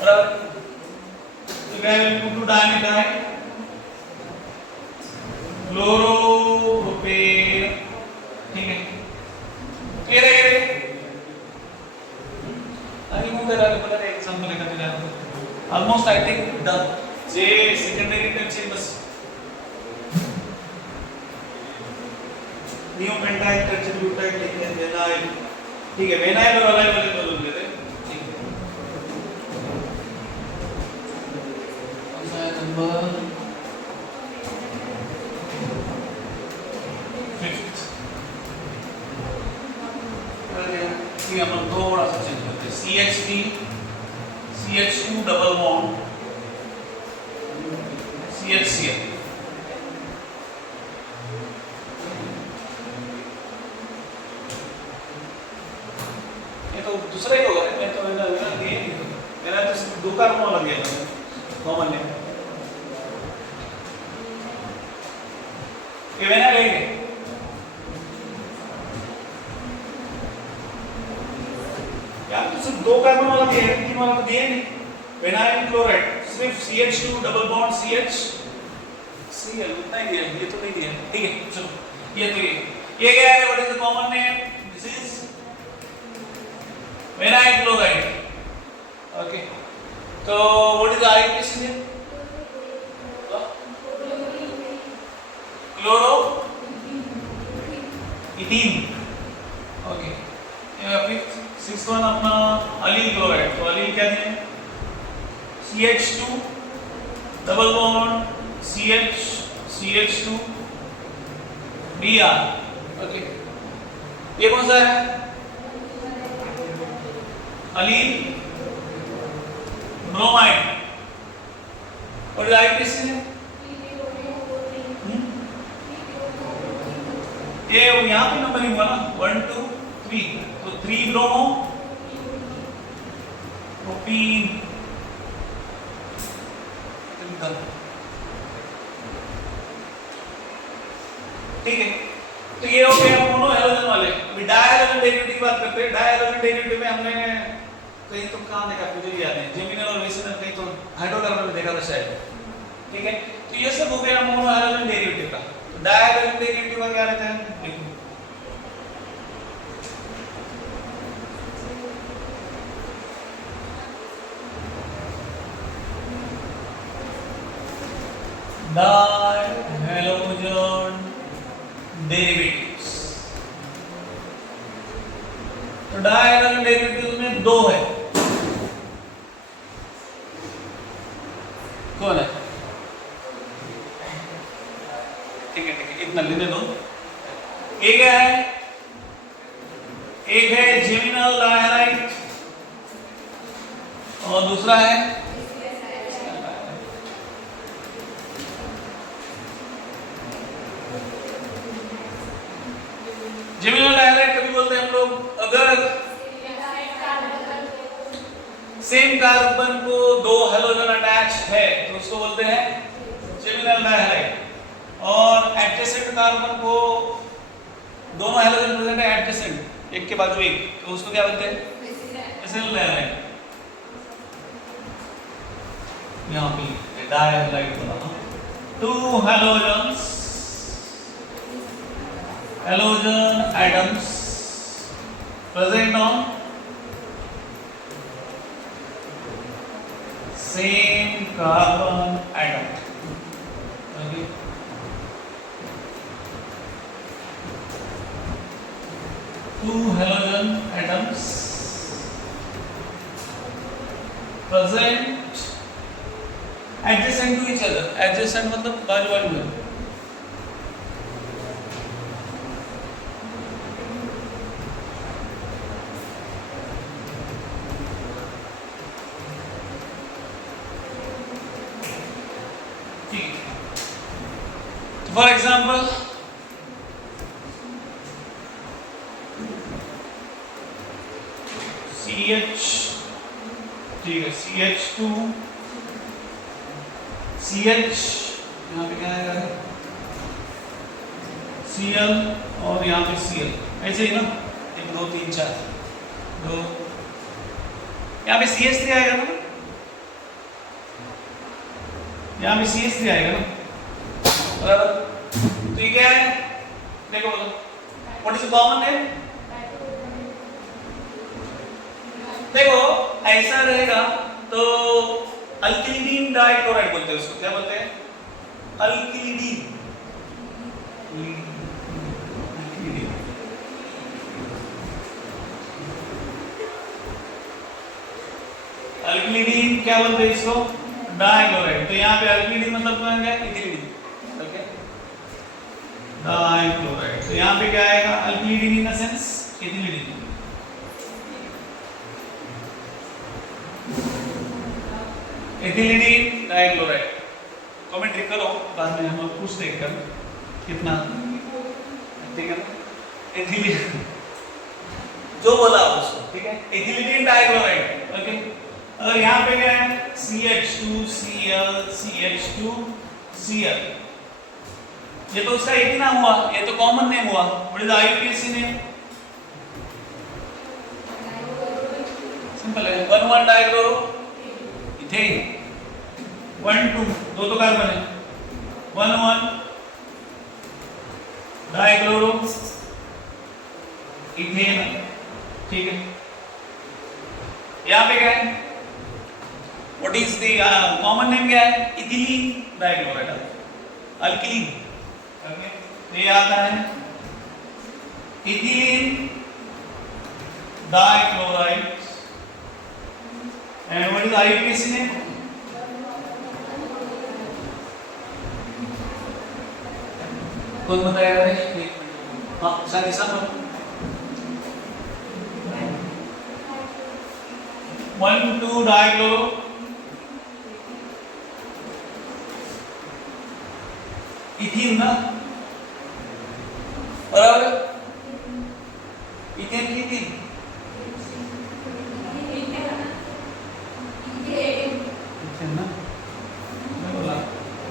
बराबर तो क्या है 2 डायमिथाइल क्लोरोप्रोपेन ठीक है क्लियर है ये आणि मग त्याला मला एग्जांपल एका दिला almost I think done J secondary tension बस नियोपेंटाइल टेट्राग्लूटाइड ठीक है वेनाइल ठीक है वेनाइल और अलाइल वाले बोल लेते हैं ठीक है कौन सा है नंबर 5th ये हम थोड़ा सा चेंज करते हैं CH3 CH2 double bond CHCl दूसरा ही होगा मैं तो मेरा तो दो कार्बन लग गया कॉमन है ये मैंने लेंगे यार तो सिर्फ दो कार्बन वाला दिया है तीन वाला तो दिया नहीं विनाइल क्लोराइड सिर्फ CH2 double bond CH Cl उतना ही दिया ये तो नहीं दिया ठीक है चलो ये तो ये क्या है what is the common name this is vinyl chloride okay तो what is IUPAC name chloro ethene okay ये फिफ्थ सिक्स्थ वन अपना अलील क्लोराइड तो अलील क्या है CH2 double bond CH2 Br okay ये कौन सा है अलील ब्रोमाइड और IUPAC है ये यहाँ पे नंबरिंग हुआ ना 1 2 3 तो 3 ब्रोमो प्रोपीन ठीक है तो ये हो गया मोनो हैलोजन वाले अभी डायहैलोजन डेरिवेटिव की बात करते हैं डायहैलोजन डेरिवेटिव में हमने कहीं तो कहाँ देखा मुझे याद नहीं जेमिनल और वेसिनल कहीं तो हाइड्रोकार्बन में देखा था शायद ठीक है तो ये सब हो गया मोनो हैलोजन डेरिवेटिव का तो डायहैलोजन डेरिवेटिव का क्या रहता है देखो डायहैलोजन डेरिवेटिव्स तो डायहैलोजन डेरिवेटिव्स में दो है कौन है ठीक है इतना लेने दो एक है जेमिनल डायहाइड और दूसरा है जेमिनल डायहाइड कभी बोलते हैं हम लोग अगर सेम कार्बन को दो हैलोजन अटैच है तो उसको बोलते हैं जेमिनल डायहाइड और एडजेसेंट कार्बन को दोनों हैलोजन प्रेजेंट है एडजेसेंट एक के बाजू एक तो उसको क्या बोलते हैं जेमिनल डायहाइड यहां पे डायहाइड बोला two halogens halogen atoms present on same carbon atom okay two halogen atoms present adjacent to each other adjacent मतलब बाजू बाजू में फॉर एग्जाम्पल CH, ठीक है, CH2 CH, यहाँ पे क्या आएगा Cl और यहाँ पे Cl, ऐसे ही ना, 1 2 3 4 2, यहाँ पे CH3 आएगा ना, यहाँ पे CH3 आएगा ना, बराबर। तो ये क्या है, देखो बोलो, what is the common name? देखो ऐसा रहेगा तो अल्किलिडीन डाइक्लोराइड बोलते हैं उसको, क्या बोलते हैं? अल्किलिडीन। अल्किलिडीन क्या बोलते हैं इसको? डाइक्लोराइड। तो यहाँ पे अल्किलिडीन मतलब क्या है? Ethylidene, okay, dichloride. तो यहाँ पे क्या आएगा? Alkylidene in the sense ethylidene. Ethylidene dichloride. Comment करो, बाद में हम लोग पूछ देंगे कितना, ठीक है ना? इथिलीडीन जो बोला उसको, ठीक है, इथिलीडीन डाइक्लोराइड, ओके। और यहाँ पे क्या है? CH2Cl CH2Cl, ये तो उसका एक ही नाम हुआ, ये तो कॉमन नेम हुआ। What is IUPAC name? Simple है, 1,1 डाइक्लोरो इथेन, 1,2 दो तो कार्बन है, 1,1 डाइक्लोरो इथेन, ठीक है। यहाँ पे क्या है? What is the common name क्या है? Ethylene dichloride, alkylene, okay. तो ये आता है ethylene dichloride. And what is IUPAC name? कौन बताएगा? हाँ, साथ ही साथ 1,2 डाइक्लोरो इथीन ना, बराबर। इथेन की इथीन, इथेन ना, बोला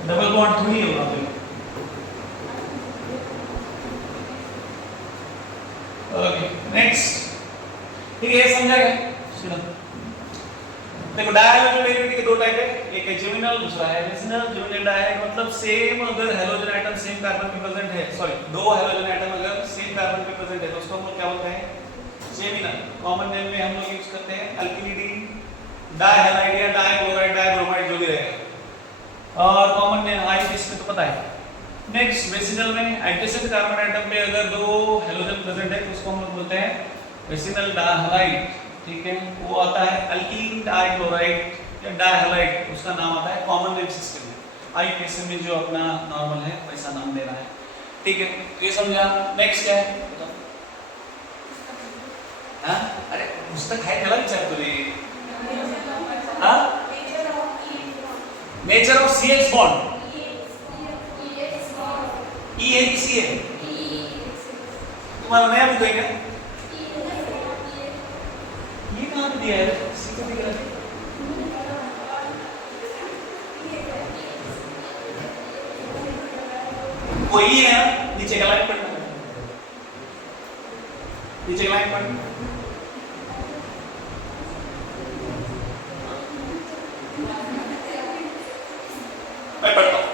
डबल बॉन्ड थोड़ी होगा पे। ओके, नेक्स्ट, ठीक है, ये समझा गया? सुनो, देखो डायहेड्रल डेरिवेटिव के दो टाइप है, एक है ज्यूमिनल, दूसरा है मेसिनल। ज्यूमिनल डायहेड्रल मतलब सेम अगर हेलोजन एटम सेम कार्बन पे प्रेजेंट है, सॉरी दो हेलोजन एटम अगर सेम कार्बन पे प्रेजेंट है तो उसको हम लोग क्या बोलते हैं? सेमिनल। कॉमन नेम में हम लोग यूज करते हैं अल्किलिडीन, डाइहैलाइड या डाइक्लोराइड, डाइब्रोमाइड जो भी रहेगा। और कॉमन नेम IUPAC में तो पता है। नेक्स्ट मेसिनल में एडजेसेंट कार्बन एटम पे अगर दो हेलोजन प्रेजेंट है तो उसको हम लोग बोलते हैं मेसिनल डाइहैलाइड, ठीक है। वो आता है अल्किलीन डाइक्लोराइड या डाइहैलाइड, उसका नाम आता है कॉमन नेम सिस्टम में। IUPAC में जो अपना नॉर्मल है वैसा नाम देना है, ठीक है। तो ये समझा। नेक्स्ट क्या है बताओ? हाँ, अरे पुस्तक है त्याला विचारतो रे। हाँ, nature of CH bond, E है कि C है? तुम्हारा नया बुक है क्या? ये कहाँ पे दिया है? C को दिख रहा है। कोई है ना, नीचे का लाइन पढ़ना, नीचे का लाइन पढ़ना। मैं पढ़ता हूँ।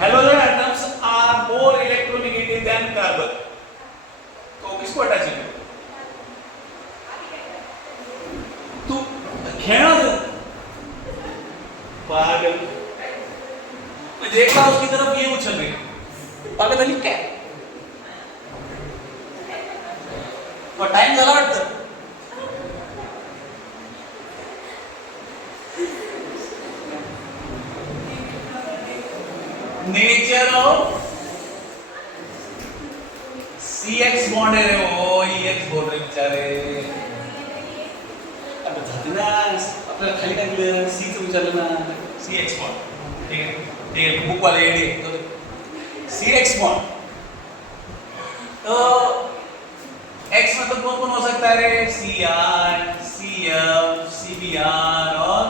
Halogen atoms are more electronegative than carbon. तो किसको हटा चाहिए? तू खेलना दो पागल। मैं देख रहा उसकी तरफ, ये उछल रही पागल अली क्या? तो टाइम झाला वाटतं। नेचर ऑफ CX बॉन्ड है रे, वो EX बोल रहे बेचारे। अब जाते ना आपल्याला खाली टाकलं C चं विचारलं ना, CX बॉन्ड, ठीक है, बुक वाले ये तो CX बॉन्ड। तो X मतलब कौन कौन हो सकता है रे? CR, CF, CBr और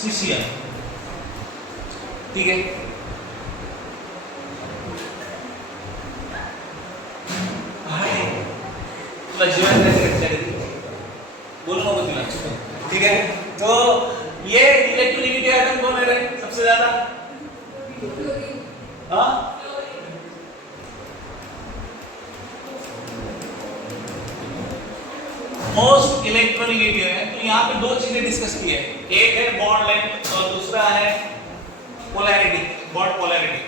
CCl। ठीक है, बोलो ना कुछ। ठीक है, तो ये इलेक्ट्रोनेगेटिव आयतन कौन है रे सबसे ज्यादा? हाँ, मोस्ट इलेक्ट्रोनेगेटिव है। तो यहाँ पे दो चीजें डिस्कस की है, एक है बॉन्ड लेंथ और दूसरा है पोलैरिटी, बॉन्ड पोलैरिटी।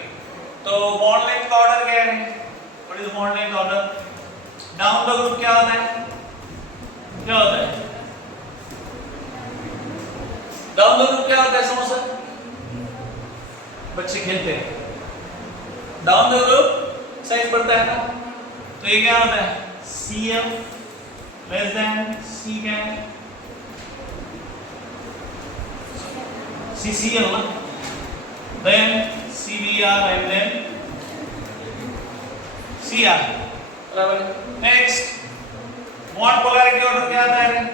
तो बॉन्ड लेंथ का ऑर्डर क्या है? What is bond length order? Down the group क्या होता है? क्या होता है डाउन द ग्रुप? क्या होता है समोसा? बच्चे खेलते हैं, डाउन द ग्रुप साइज बढ़ता है ना। तो ये क्या होता है? CF less than C can CCl ना, then CBr and then CR। बराबर। नेक्स्ट बॉन्ड पोलैरिटी ऑर्डर क्या आता है?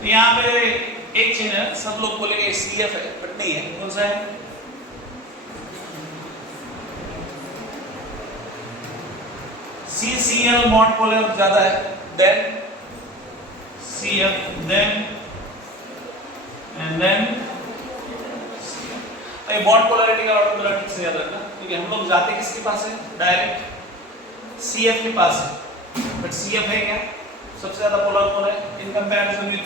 तो यहाँ पे एक चीज है, सब लोग बोलेंगे CF है, बट नहीं है। कौन सा है? CCl बॉन्ड पोलैरिटी ज्यादा है, then CF, then and then ये बॉन्ड पोलैरिटी का ऑर्डर मेरा ठीक से याद रखना, क्योंकि हम लोग जाते किसके पास है? डायरेक्ट CF के पास है। बट CF है क्या? सबसे ज्यादा पोलर कौन है in comparison with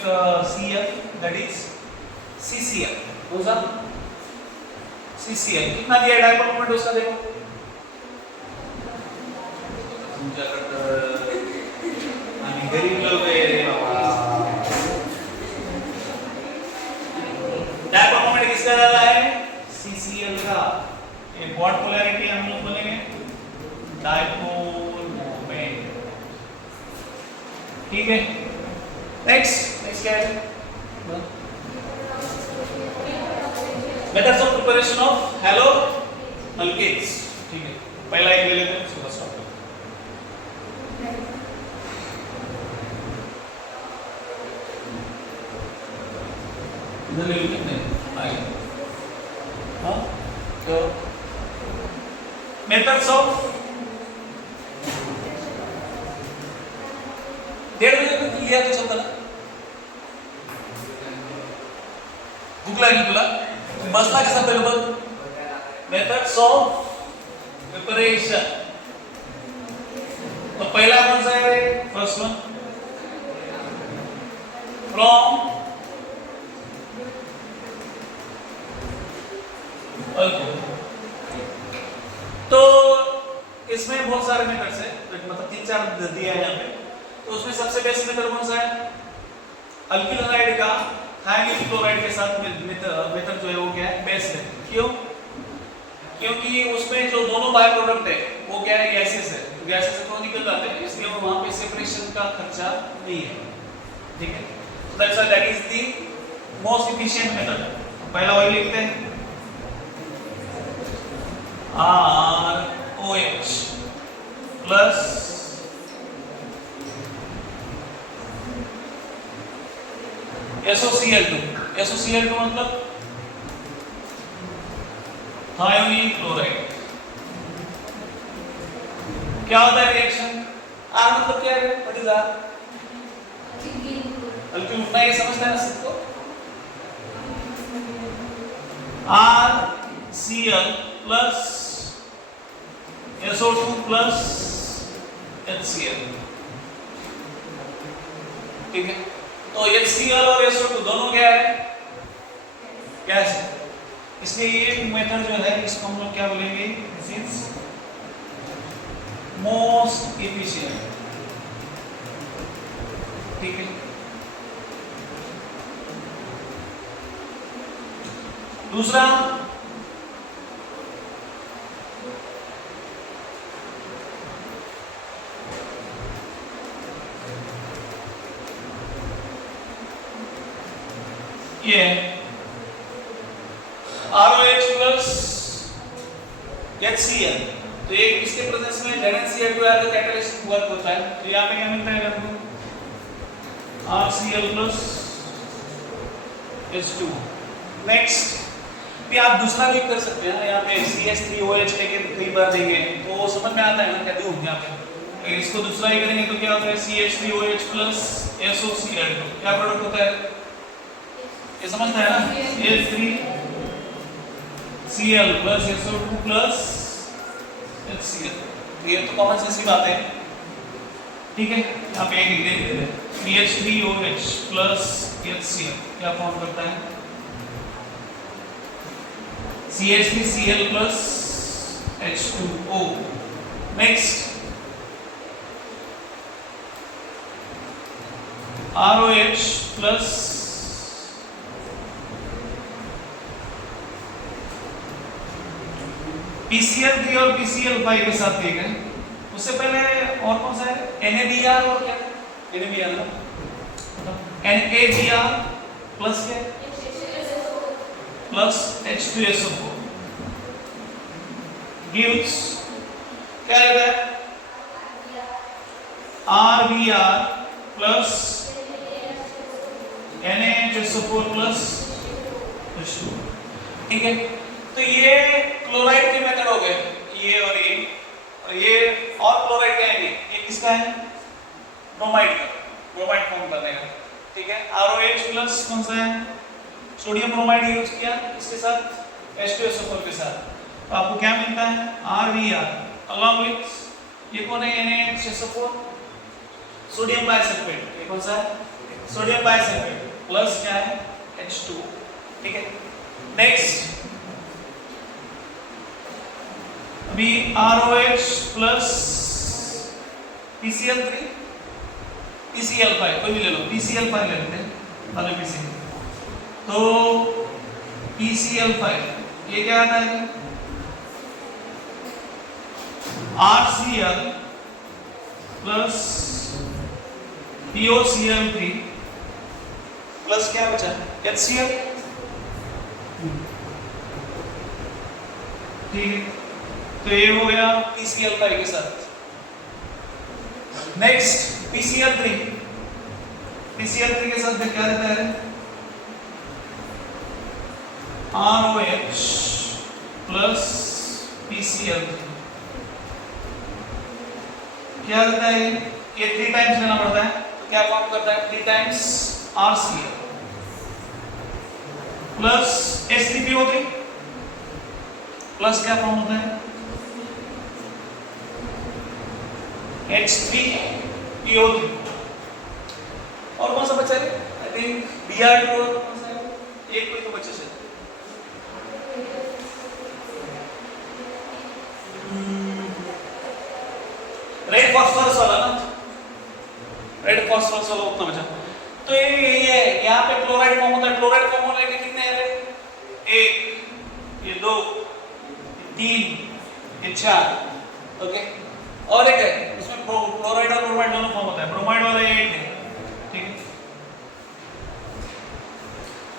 CF? That is CCl। कौन सा? CCl। कितना दिया है डायपोल मोमेंट उसका? देखो आणि गरीब लोग है रे बाबा। डायपोल मोमेंट किसका ज्यादा है? CCl का। ये बॉन्ड पोलैरिटी हम लोग बोलेंगे डायपोल मोमेंट। ठीक है, नेक्स्ट क्या है? Methods of preparation of halo alkanes. ठीक है, पहला एक ले लेते हैं, उसको स्टॉप करते हैं। इधर ले लो कितने आए? हाँ, तो मेथड्स ऑफ 1:30 बजे लिया तो चलता ना, भूख लगी तुला? बसला कसा अवेलेबल? Methods of preparation. तो पहला कौन सा है? First one, from alcohol. तो इसमें बहुत सारे मेथड्स है, मतलब 3-4 दिया है यहाँ पे। तो उसमें सबसे बेस्ट मेथड कौन सा है? अल्किल हाइड्राइड का थायमिल क्लोराइड के साथ मेथड जो है वो क्या है? बेस्ट है। क्यों? क्योंकि उसमें जो दोनों बाय प्रोडक्ट है वो क्या है? गैसेस है। तो गैसेस से तो निकल जाते हैं, इसलिए वहां पे सेपरेशन का खर्चा नहीं है। ठीक है, so that's why that is the most efficient method. पहला वही लिखते हैं, ROH प्लस SOCl2। SOCl2 मतलब थायोनिल क्लोराइड। क्या होता है रिएक्शन? R मतलब क्या है? What is R? अल्किल। मैं ये समझता है ना सबको। RCl plus SO2 plus HCl। ठीक है, तो HCl और SO2 दोनों क्या है? गैस है। इसलिए ये मेथड जो है इसको हम लोग क्या बोलेंगे? This is most efficient. ठीक है, दूसरा ये HCl। तो ये किसके प्रेजेंस में ZnCl2 as a catalyst work होता है। तो यहाँ पे क्या मिलता है आपको RCl प्लस H2। नेक्स्ट भी आप दूसरा भी कर सकते हैं, यहाँ पे CH3OH लेके कई बार देंगे तो वो समझ में आता है ना क्या दूं यहाँ पे। इसको दूसरा ही करेंगे तो क्या होता है CH3OH प्लस SOCl2। क्या प्रोडक्ट होता है ये समझता है ना, CH3Cl plus SO2 plus HCl। ये तो कॉमन सेंस की बात है, ठीक है। यहाँ पे एक लिख देते हैं CH3OH प्लस HCl क्या फॉर्म करता है CH3Cl plus H2O। Next ROH plus PCl3 और PCl5 के साथ दिए गए। उससे पहले और कौन सा है NADR और क्या NADR ना NADR प्लस क्या प्लस H2SO4 gives क्या रहता है RBr plus NaHSO4 plus H2। ठीक है, तो ये क्लोराइड के मेथड हो गए, ये और क्लोराइड का है ये किसका है ब्रोमाइड का, ब्रोमाइड फॉर्म करने का। ठीक है, ROH प्लस कौन सा है सोडियम ब्रोमाइड यूज किया इसके साथ H2SO4 के साथ, तो आपको क्या मिलता है RBr along with ये कौन है NaHSO4 सोडियम बाइसल्फेट। ये कौन सा है सोडियम बाइसल्फेट प्लस क्या है H2। ठीक है, नेक्स्ट अभी ROH प्लस PCl3 PCl5 कोई भी ले लो, PCl5 ले लेते हैं वाले PC। तो PCl5 ये क्या आता है RCl प्लस POCl3 प्लस क्या बचा HCl। ठीक है, तो ये हो गया PCl5 के साथ। नेक्स्ट PCl3 के साथ फिर क्या रहता है ROH प्लस PCl3 क्या रहता है ये 3 टाइम्स लेना पड़ता है, तो क्या फॉर्म करता है 3 times RCl plus H3PO3 plus क्या फॉर्म होता है H3PO3। और कौन सा बचा है आई थिंक Br2 और कौन सा है एक कोई तो बचे से रेड फास्फोरस वाला ना, रेड फास्फोरस वाला उतना बचा। तो ये यहाँ पे क्लोराइड फॉर्म होता है, क्लोराइड फॉर्म होने के कितने हैं एक ये 2 ये 3 ये 4 ओके, और एक है इसमें क्लोराइड और ब्रोमाइड दोनों फॉर्म होता है, ब्रोमाइड वाला ये एक है। ठीक है,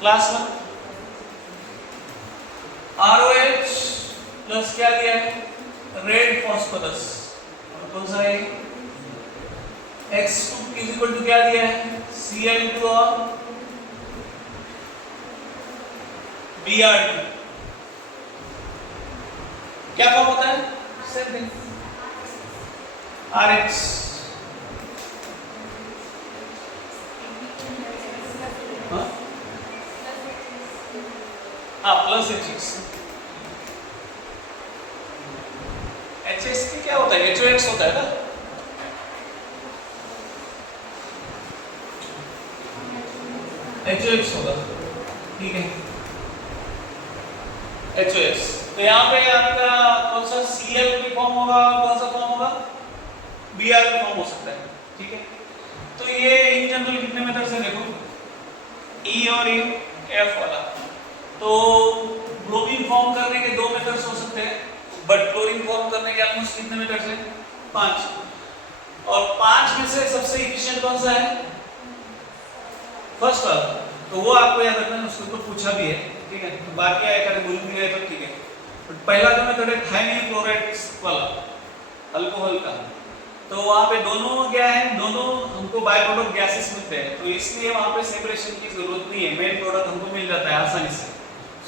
लास्ट वन ROH प्लस क्या दिया है रेड फास्फोरस, और कौन सा है X2 इज इक्वल टू क्या दिया है Cl2 और Br2। क्या फॉर्म होता है सेम थिंग RH। हाँ प्लस HS की क्या होता है HOX होता है ना, HOX होगा। ठीक है HOX, तो यहाँ पे आपका कौन सा Cl भी फॉर्म होगा, कौन सा फॉर्म होगा Br भी फॉर्म हो सकता है। ठीक है, तो ये इन जनरल कितने मेथड से देखो E और E F वाला, तो ब्रोमीन फॉर्म करने के 2 मेथड्स हो सकते हैं, बट क्लोरीन फॉर्म करने के ऑलमोस्ट कितने मेथड्स हैं 5, और 5 में से सबसे एफिशिएंट कौन सा है फर्स्ट वाला, तो वो आपको याद रखना है, उसको तो पूछा भी है। ठीक है, तो बाकी आया करें भूल भी गए तो ठीक है। पहला जो मेथड है थाइमिल क्लोराइड वाला अल्कोहल का, तो वहां पे दोनों क्या है, दोनों हमको बाय प्रोडक्ट गैसेस मिलते हैं, तो इसलिए वहां पे सेपरेशन की जरूरत नहीं है, मेन प्रोडक्ट हमको मिल जाता है आसानी से।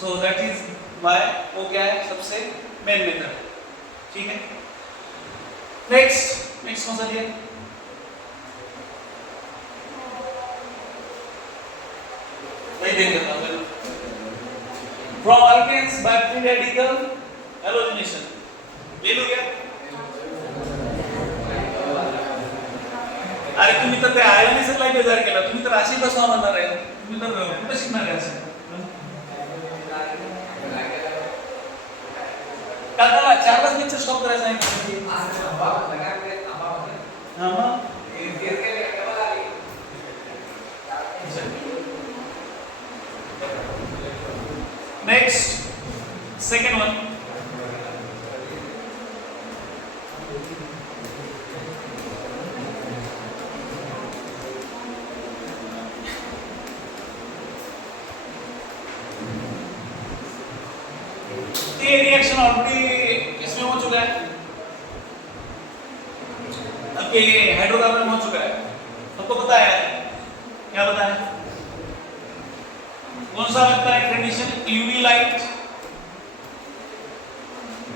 सो दैट इज व्हाई वो क्या है सबसे मेन मेथड। ठीक है, नेक्स्ट कौन सा दिया? नहीं देंगे from alkanes by free radical halogenation ले लो क्या? अरे तुम्ही तर ते आयोनायझर लाईट बेजार केला, तुम्ही तर अशी बसवा म्हणणार आहे, तुम्ही तर कुठे शिकणार आहे असं? काकाला 4 लेक्चर स्टॉप करायचं आहे. हां मग नेक्स्ट सेकंड वन. ये रिएक्शन ऑलरेडी इसमें हो चुका है, अब ये हाइड्रोकार्बन हो चुका है, सबको पता है क्या पता है? कौन सा लगता है कंडीशन? UV light.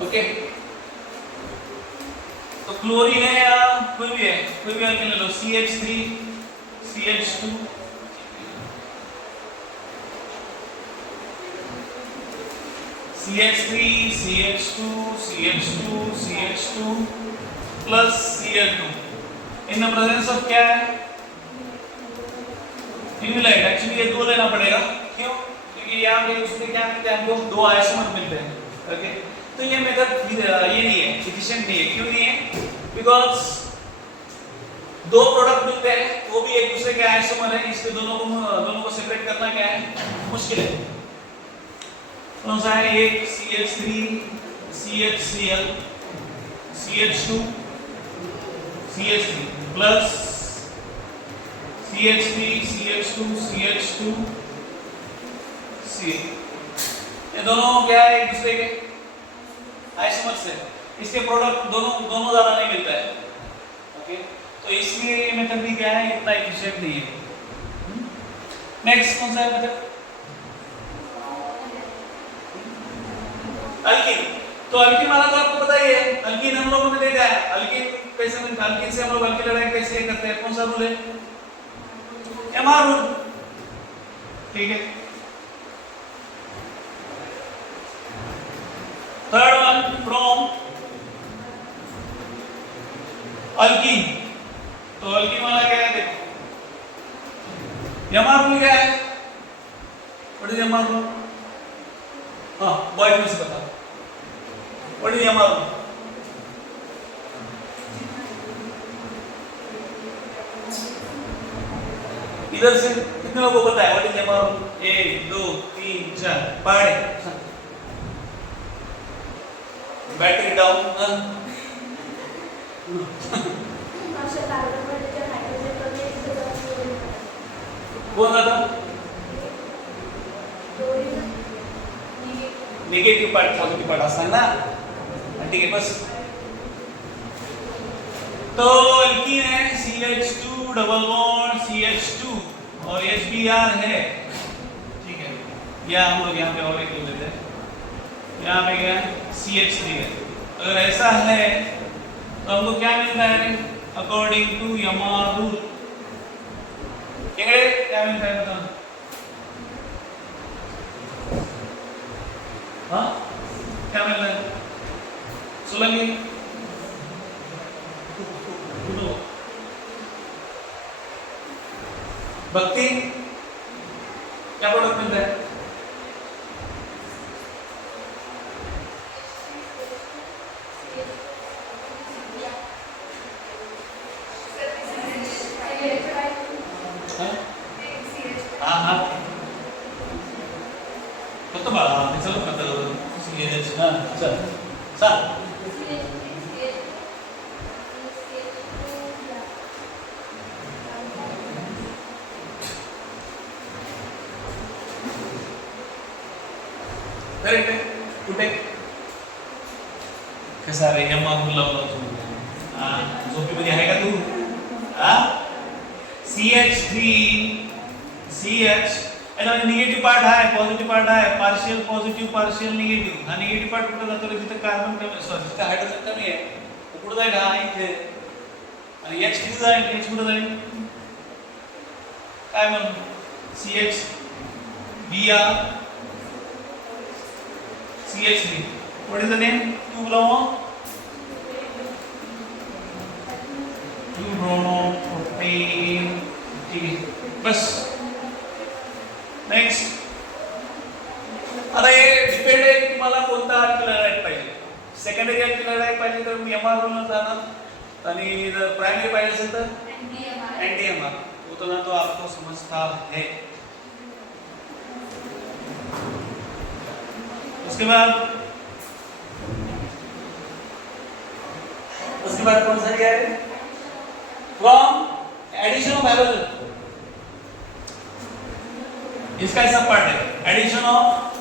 ओके, तो क्लोरीन है या कोई भी अल्कीन ले लो, CH3 CH2 CH3 CH2 CH2 CH2 plus Cl2 in the presence of क्या है? UV light. एक्चुअली ये दो लेना पड़ेगा, क्यों? क्योंकि यहाँ पे उसमें क्या मिलते हैं हमको? दो आइसोमर मिलते हैं. ओके, तो ये मेथड ये नहीं है, एफिशिएंट नहीं है. क्यों नहीं है? बिकॉज दो प्रोडक्ट मिलते हैं, वो भी एक दूसरे के आइसोमर है, इसलिए दोनों को सेपरेट करना क्या है? मुश्किल है. कौन सा है? एक CH3 CHCl CH2 CH3 plus CH3 CH2 CH2 C. ये दोनों क्या है? एक दूसरे के आइसोमर से, इसके प्रोडक्ट दोनों ज्यादा नहीं मिलता है. ओके, तो इसलिए ये मेथड भी क्या है? इतना एफिशिएंट नहीं है. नेक्स्ट कौन सा है मेथड? अल्कीन. तो अल्कीन वाला तो आपको पता ही है, अल्कीन हम लोगों ने देखा है. अल्कीन कैसे मिलता है? अल्कीन से हम लोग अल्कीन लड़ाई कैसे करते हैं? कौन सा रूल है? MR rule. ठीक है, थर्ड वन फ्रॉम अल्कीन. तो अल्कीन वाला क्या है? देखो एमआर रूल क्या है? What is MR rule? हाँ, बॉयज में से बता. What is MR rule? इधर से कितने लोगों को पता है व्हाट इज एमआर रूल? 1 2 3 4 पढ़े. Battery down. कौन था? निगेटिव पार्ट पॉजिटिव पार्ट असता है ना. ठीक है, बस. तो अल्कीन है CH2 डबल बॉन्ड CH2 और HBr है. ठीक है, या हम लोग यहाँ पे और एक लेते हैं, यहाँ पे क्या है? CH3 है. अगर ऐसा है तो हमको क्या मिलता है? अकॉर्डिंग टू एमआर रूल क्या मिलता है? बताओ. हाँ, क्या मिल रहा है? सोलंगी भक्ति क्या प्रोडक्ट मिलता है? हाँ हाँ तो बाळा मी चलो करता हाँ चल चल. करेक्ट है. कुठे कसा रे एम बोलला होता तू झोपेमध्ये आहे का तू CH याला निगेटिव्ह पार्ट आहे पॉझिटिव्ह पार्ट आहे पार्शियल पॉझिटिव्ह पार्शियल निगेटिव्ह हा निगेटिव्ह पार्ट कुठे जातो रे जिथे कार्बन कमी सॉरी जिथे हायड्रोजन कमी आहे कुठे जाईल हा इथे आणि H किती जाईल H कुठे जाईल काय म्हणू CH Br CH3 what is the name 2 bromo 2 bromo propane ठीक है बस नेक्स्ट आता हे डिपेंड आहे की तुम्हाला कोणता अल्किलाइड पाहिजे सेकंडरी अल्किलाइड पाहिजे तर MR ला जाणार आणि जर प्राइमरी पाहिजे असेल तर NDMR वो तो ना तो आपको समझता है उसके बाद कौन सा क्या है फ्रॉम एडिशन ऑफ हैलोजन इसका ऐसा पार्ट है एडिशन ऑफ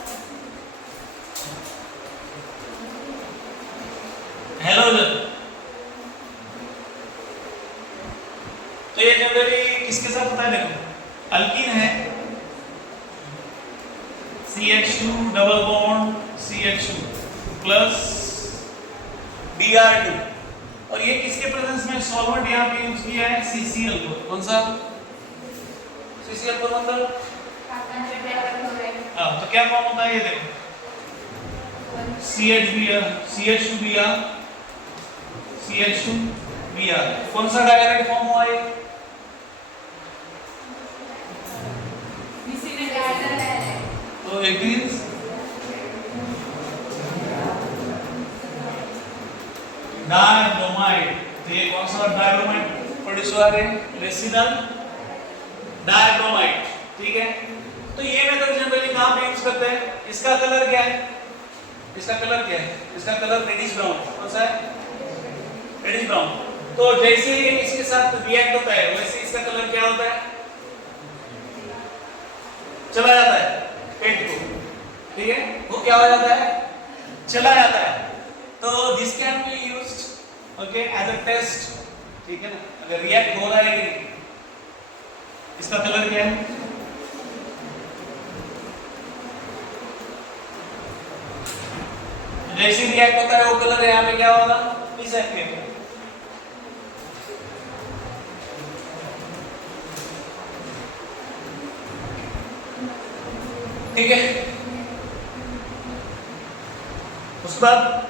हैलोजन तो ये जनरली किसके साथ होता है देखो अल्कीन है CH2 double bond CH2 plus Br2 और ये किसके प्रेजेंस में सॉल्वेंट यहाँ पे यूज किया है CCl को कौन सा CCl को मतलब हाँ तो क्या फॉर्म होता है ये देखो CH2Br CH2Br कौन सा डायरेक्ट फॉर्म हुआ ये तो इट मींस डायब्रोमाइड तो ये कौन सा डायब्रोमाइड प्रोड्यूस हुआ है रेसिनल डायब्रोमाइड ठीक है तो ये मेथड जनरली कहां पे यूज करते हैं इसका कलर क्या है इसका कलर रेडिश ब्राउन कौन सा है रेडिश ब्राउन तो जैसे ही इसके साथ रिएक्ट होता है वैसे इसका कलर क्या होता है चला जाता है पेंट को ठीक है वो क्या हो जाता है चला जाता है तो this can be used okay as a test ठीक है ना अगर रिएक्ट हो रहा है कि नहीं इसका कलर क्या है जैसे रिएक्ट होता है वो कलर यहाँ पे क्या होगा इस पे ठीक है उसके बाद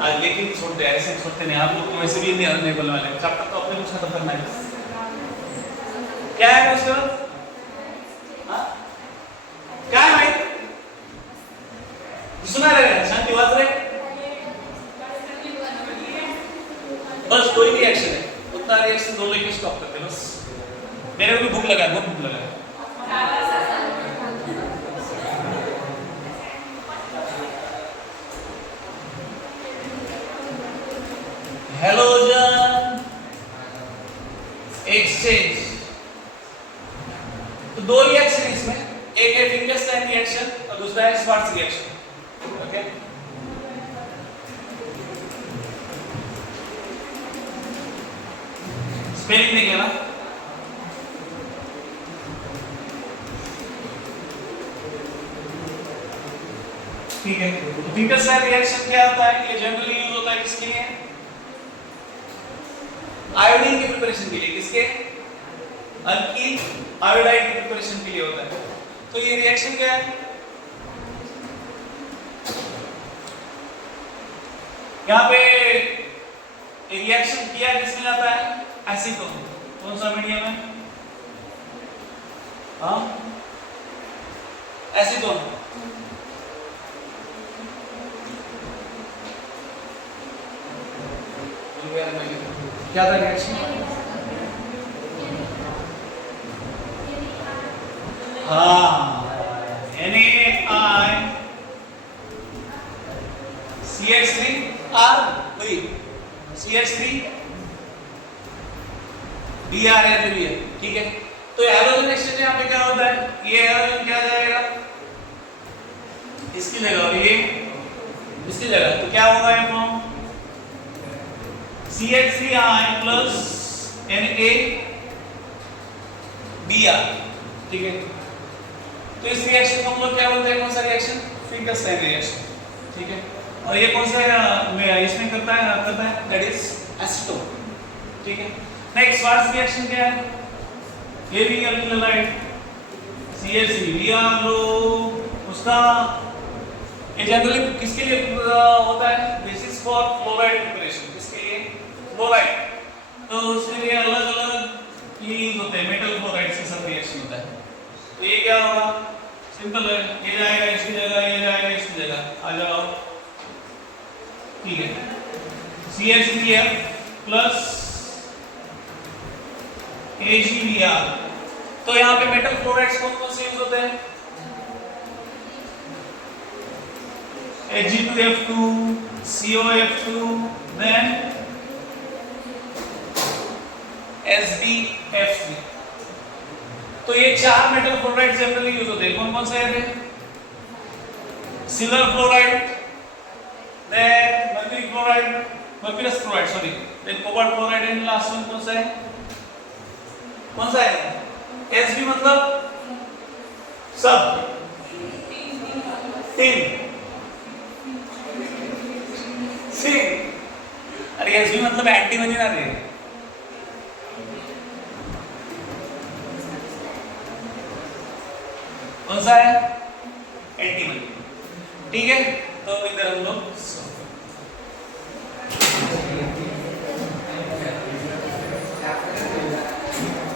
आज लेकिन छोड़ते ऐसे छोड़ते नहीं आप लोग को वैसे भी नहीं बोलने वाले चैप्टर तो अपने कुछ खत्म करना है क्या है उसके बाद क्या है भाई सुना रहे शांति वाज रहे बस कोई भी रिएक्शन है उतना रिएक्शन दो लेके स्टॉप करते बस मेरे को भी भूख लगा बहुत भूख लगा हैलोजन एक्सचेंज तो दो रिएक्शन इसमें एक है फिंगरस्टाइन रिएक्शन और दूसरा है श्वार्ट्ज रिएक्शन ओके स्पेलिंग देखिए ना ठीक है तो फिंगरस्टाइन रिएक्शन क्या होता है ये जनरली यूज होता है किसके लिए आयोडीन की प्रिपरेशन के लिए किसके अल्कील आयोडाइड की प्रिपरेशन के लिए होता है तो ये रिएक्शन क्या है यहाँ पे रिएक्शन किया किसमें जाता है एसीटोन कौन सा मीडियम है हाँ एसीटोन क्या था रिएक्शन हाँ NaI CH3R3 CH3 Br ठीक है तो हैलोजन एक्सचेंज यहाँ पे क्या होता है ये हैलोजन क्या जाएगा इसकी जगह और ये इसकी जगह, तो क्या होगा ये फॉर्म CH3I प्लस NaBr, ठीक है। तो इस रिएक्शन को हम लोग क्या बोलते हैं, कौन सा रिएक्शन, फिंकरस्टाइन रिएक्शन, ठीक है। और ये कौन सा इसमें करता है दैट इज एसीटोन, ठीक है। नेक्स्ट श्वार्ट्ज रिएक्शन क्या है, ये भी अल्किल हैलाइड CH3Br लो, उसका ये जनरली किसके लिए होता है, this is for fluoride preparation, किसके लिए, फ्लोराइड। तो उसके लिए अलग अलग यूज होते हैं, मेटल फ्लोराइड से सब रिएक्शन होता है। तो ये क्या होगा, सिंपल है, ये जाएगा इसकी जगह, ये जाएगा इसकी जगह, आ जाओ, ठीक है। CH3F प्लस AgBr, तो यहाँ पे मेटल फ्लोराइड्स कौन कौन से यूज होते हैं, Ag2F2, COF2, then SbF3। तो ये चार मेटल फ्लोराइड जनरली यूज होते हैं, कौन कौन से हैं, silver fluoride, then mercury chloride, mercurous chloride, sorry, then cobalt chloride, and last one कौन सा है, Sb मतलब सब, तीन, अरे Sb मतलब एंटीमनी ना रे, कौन सा है, एंटीमनी, ठीक है। तो इधर हम लोग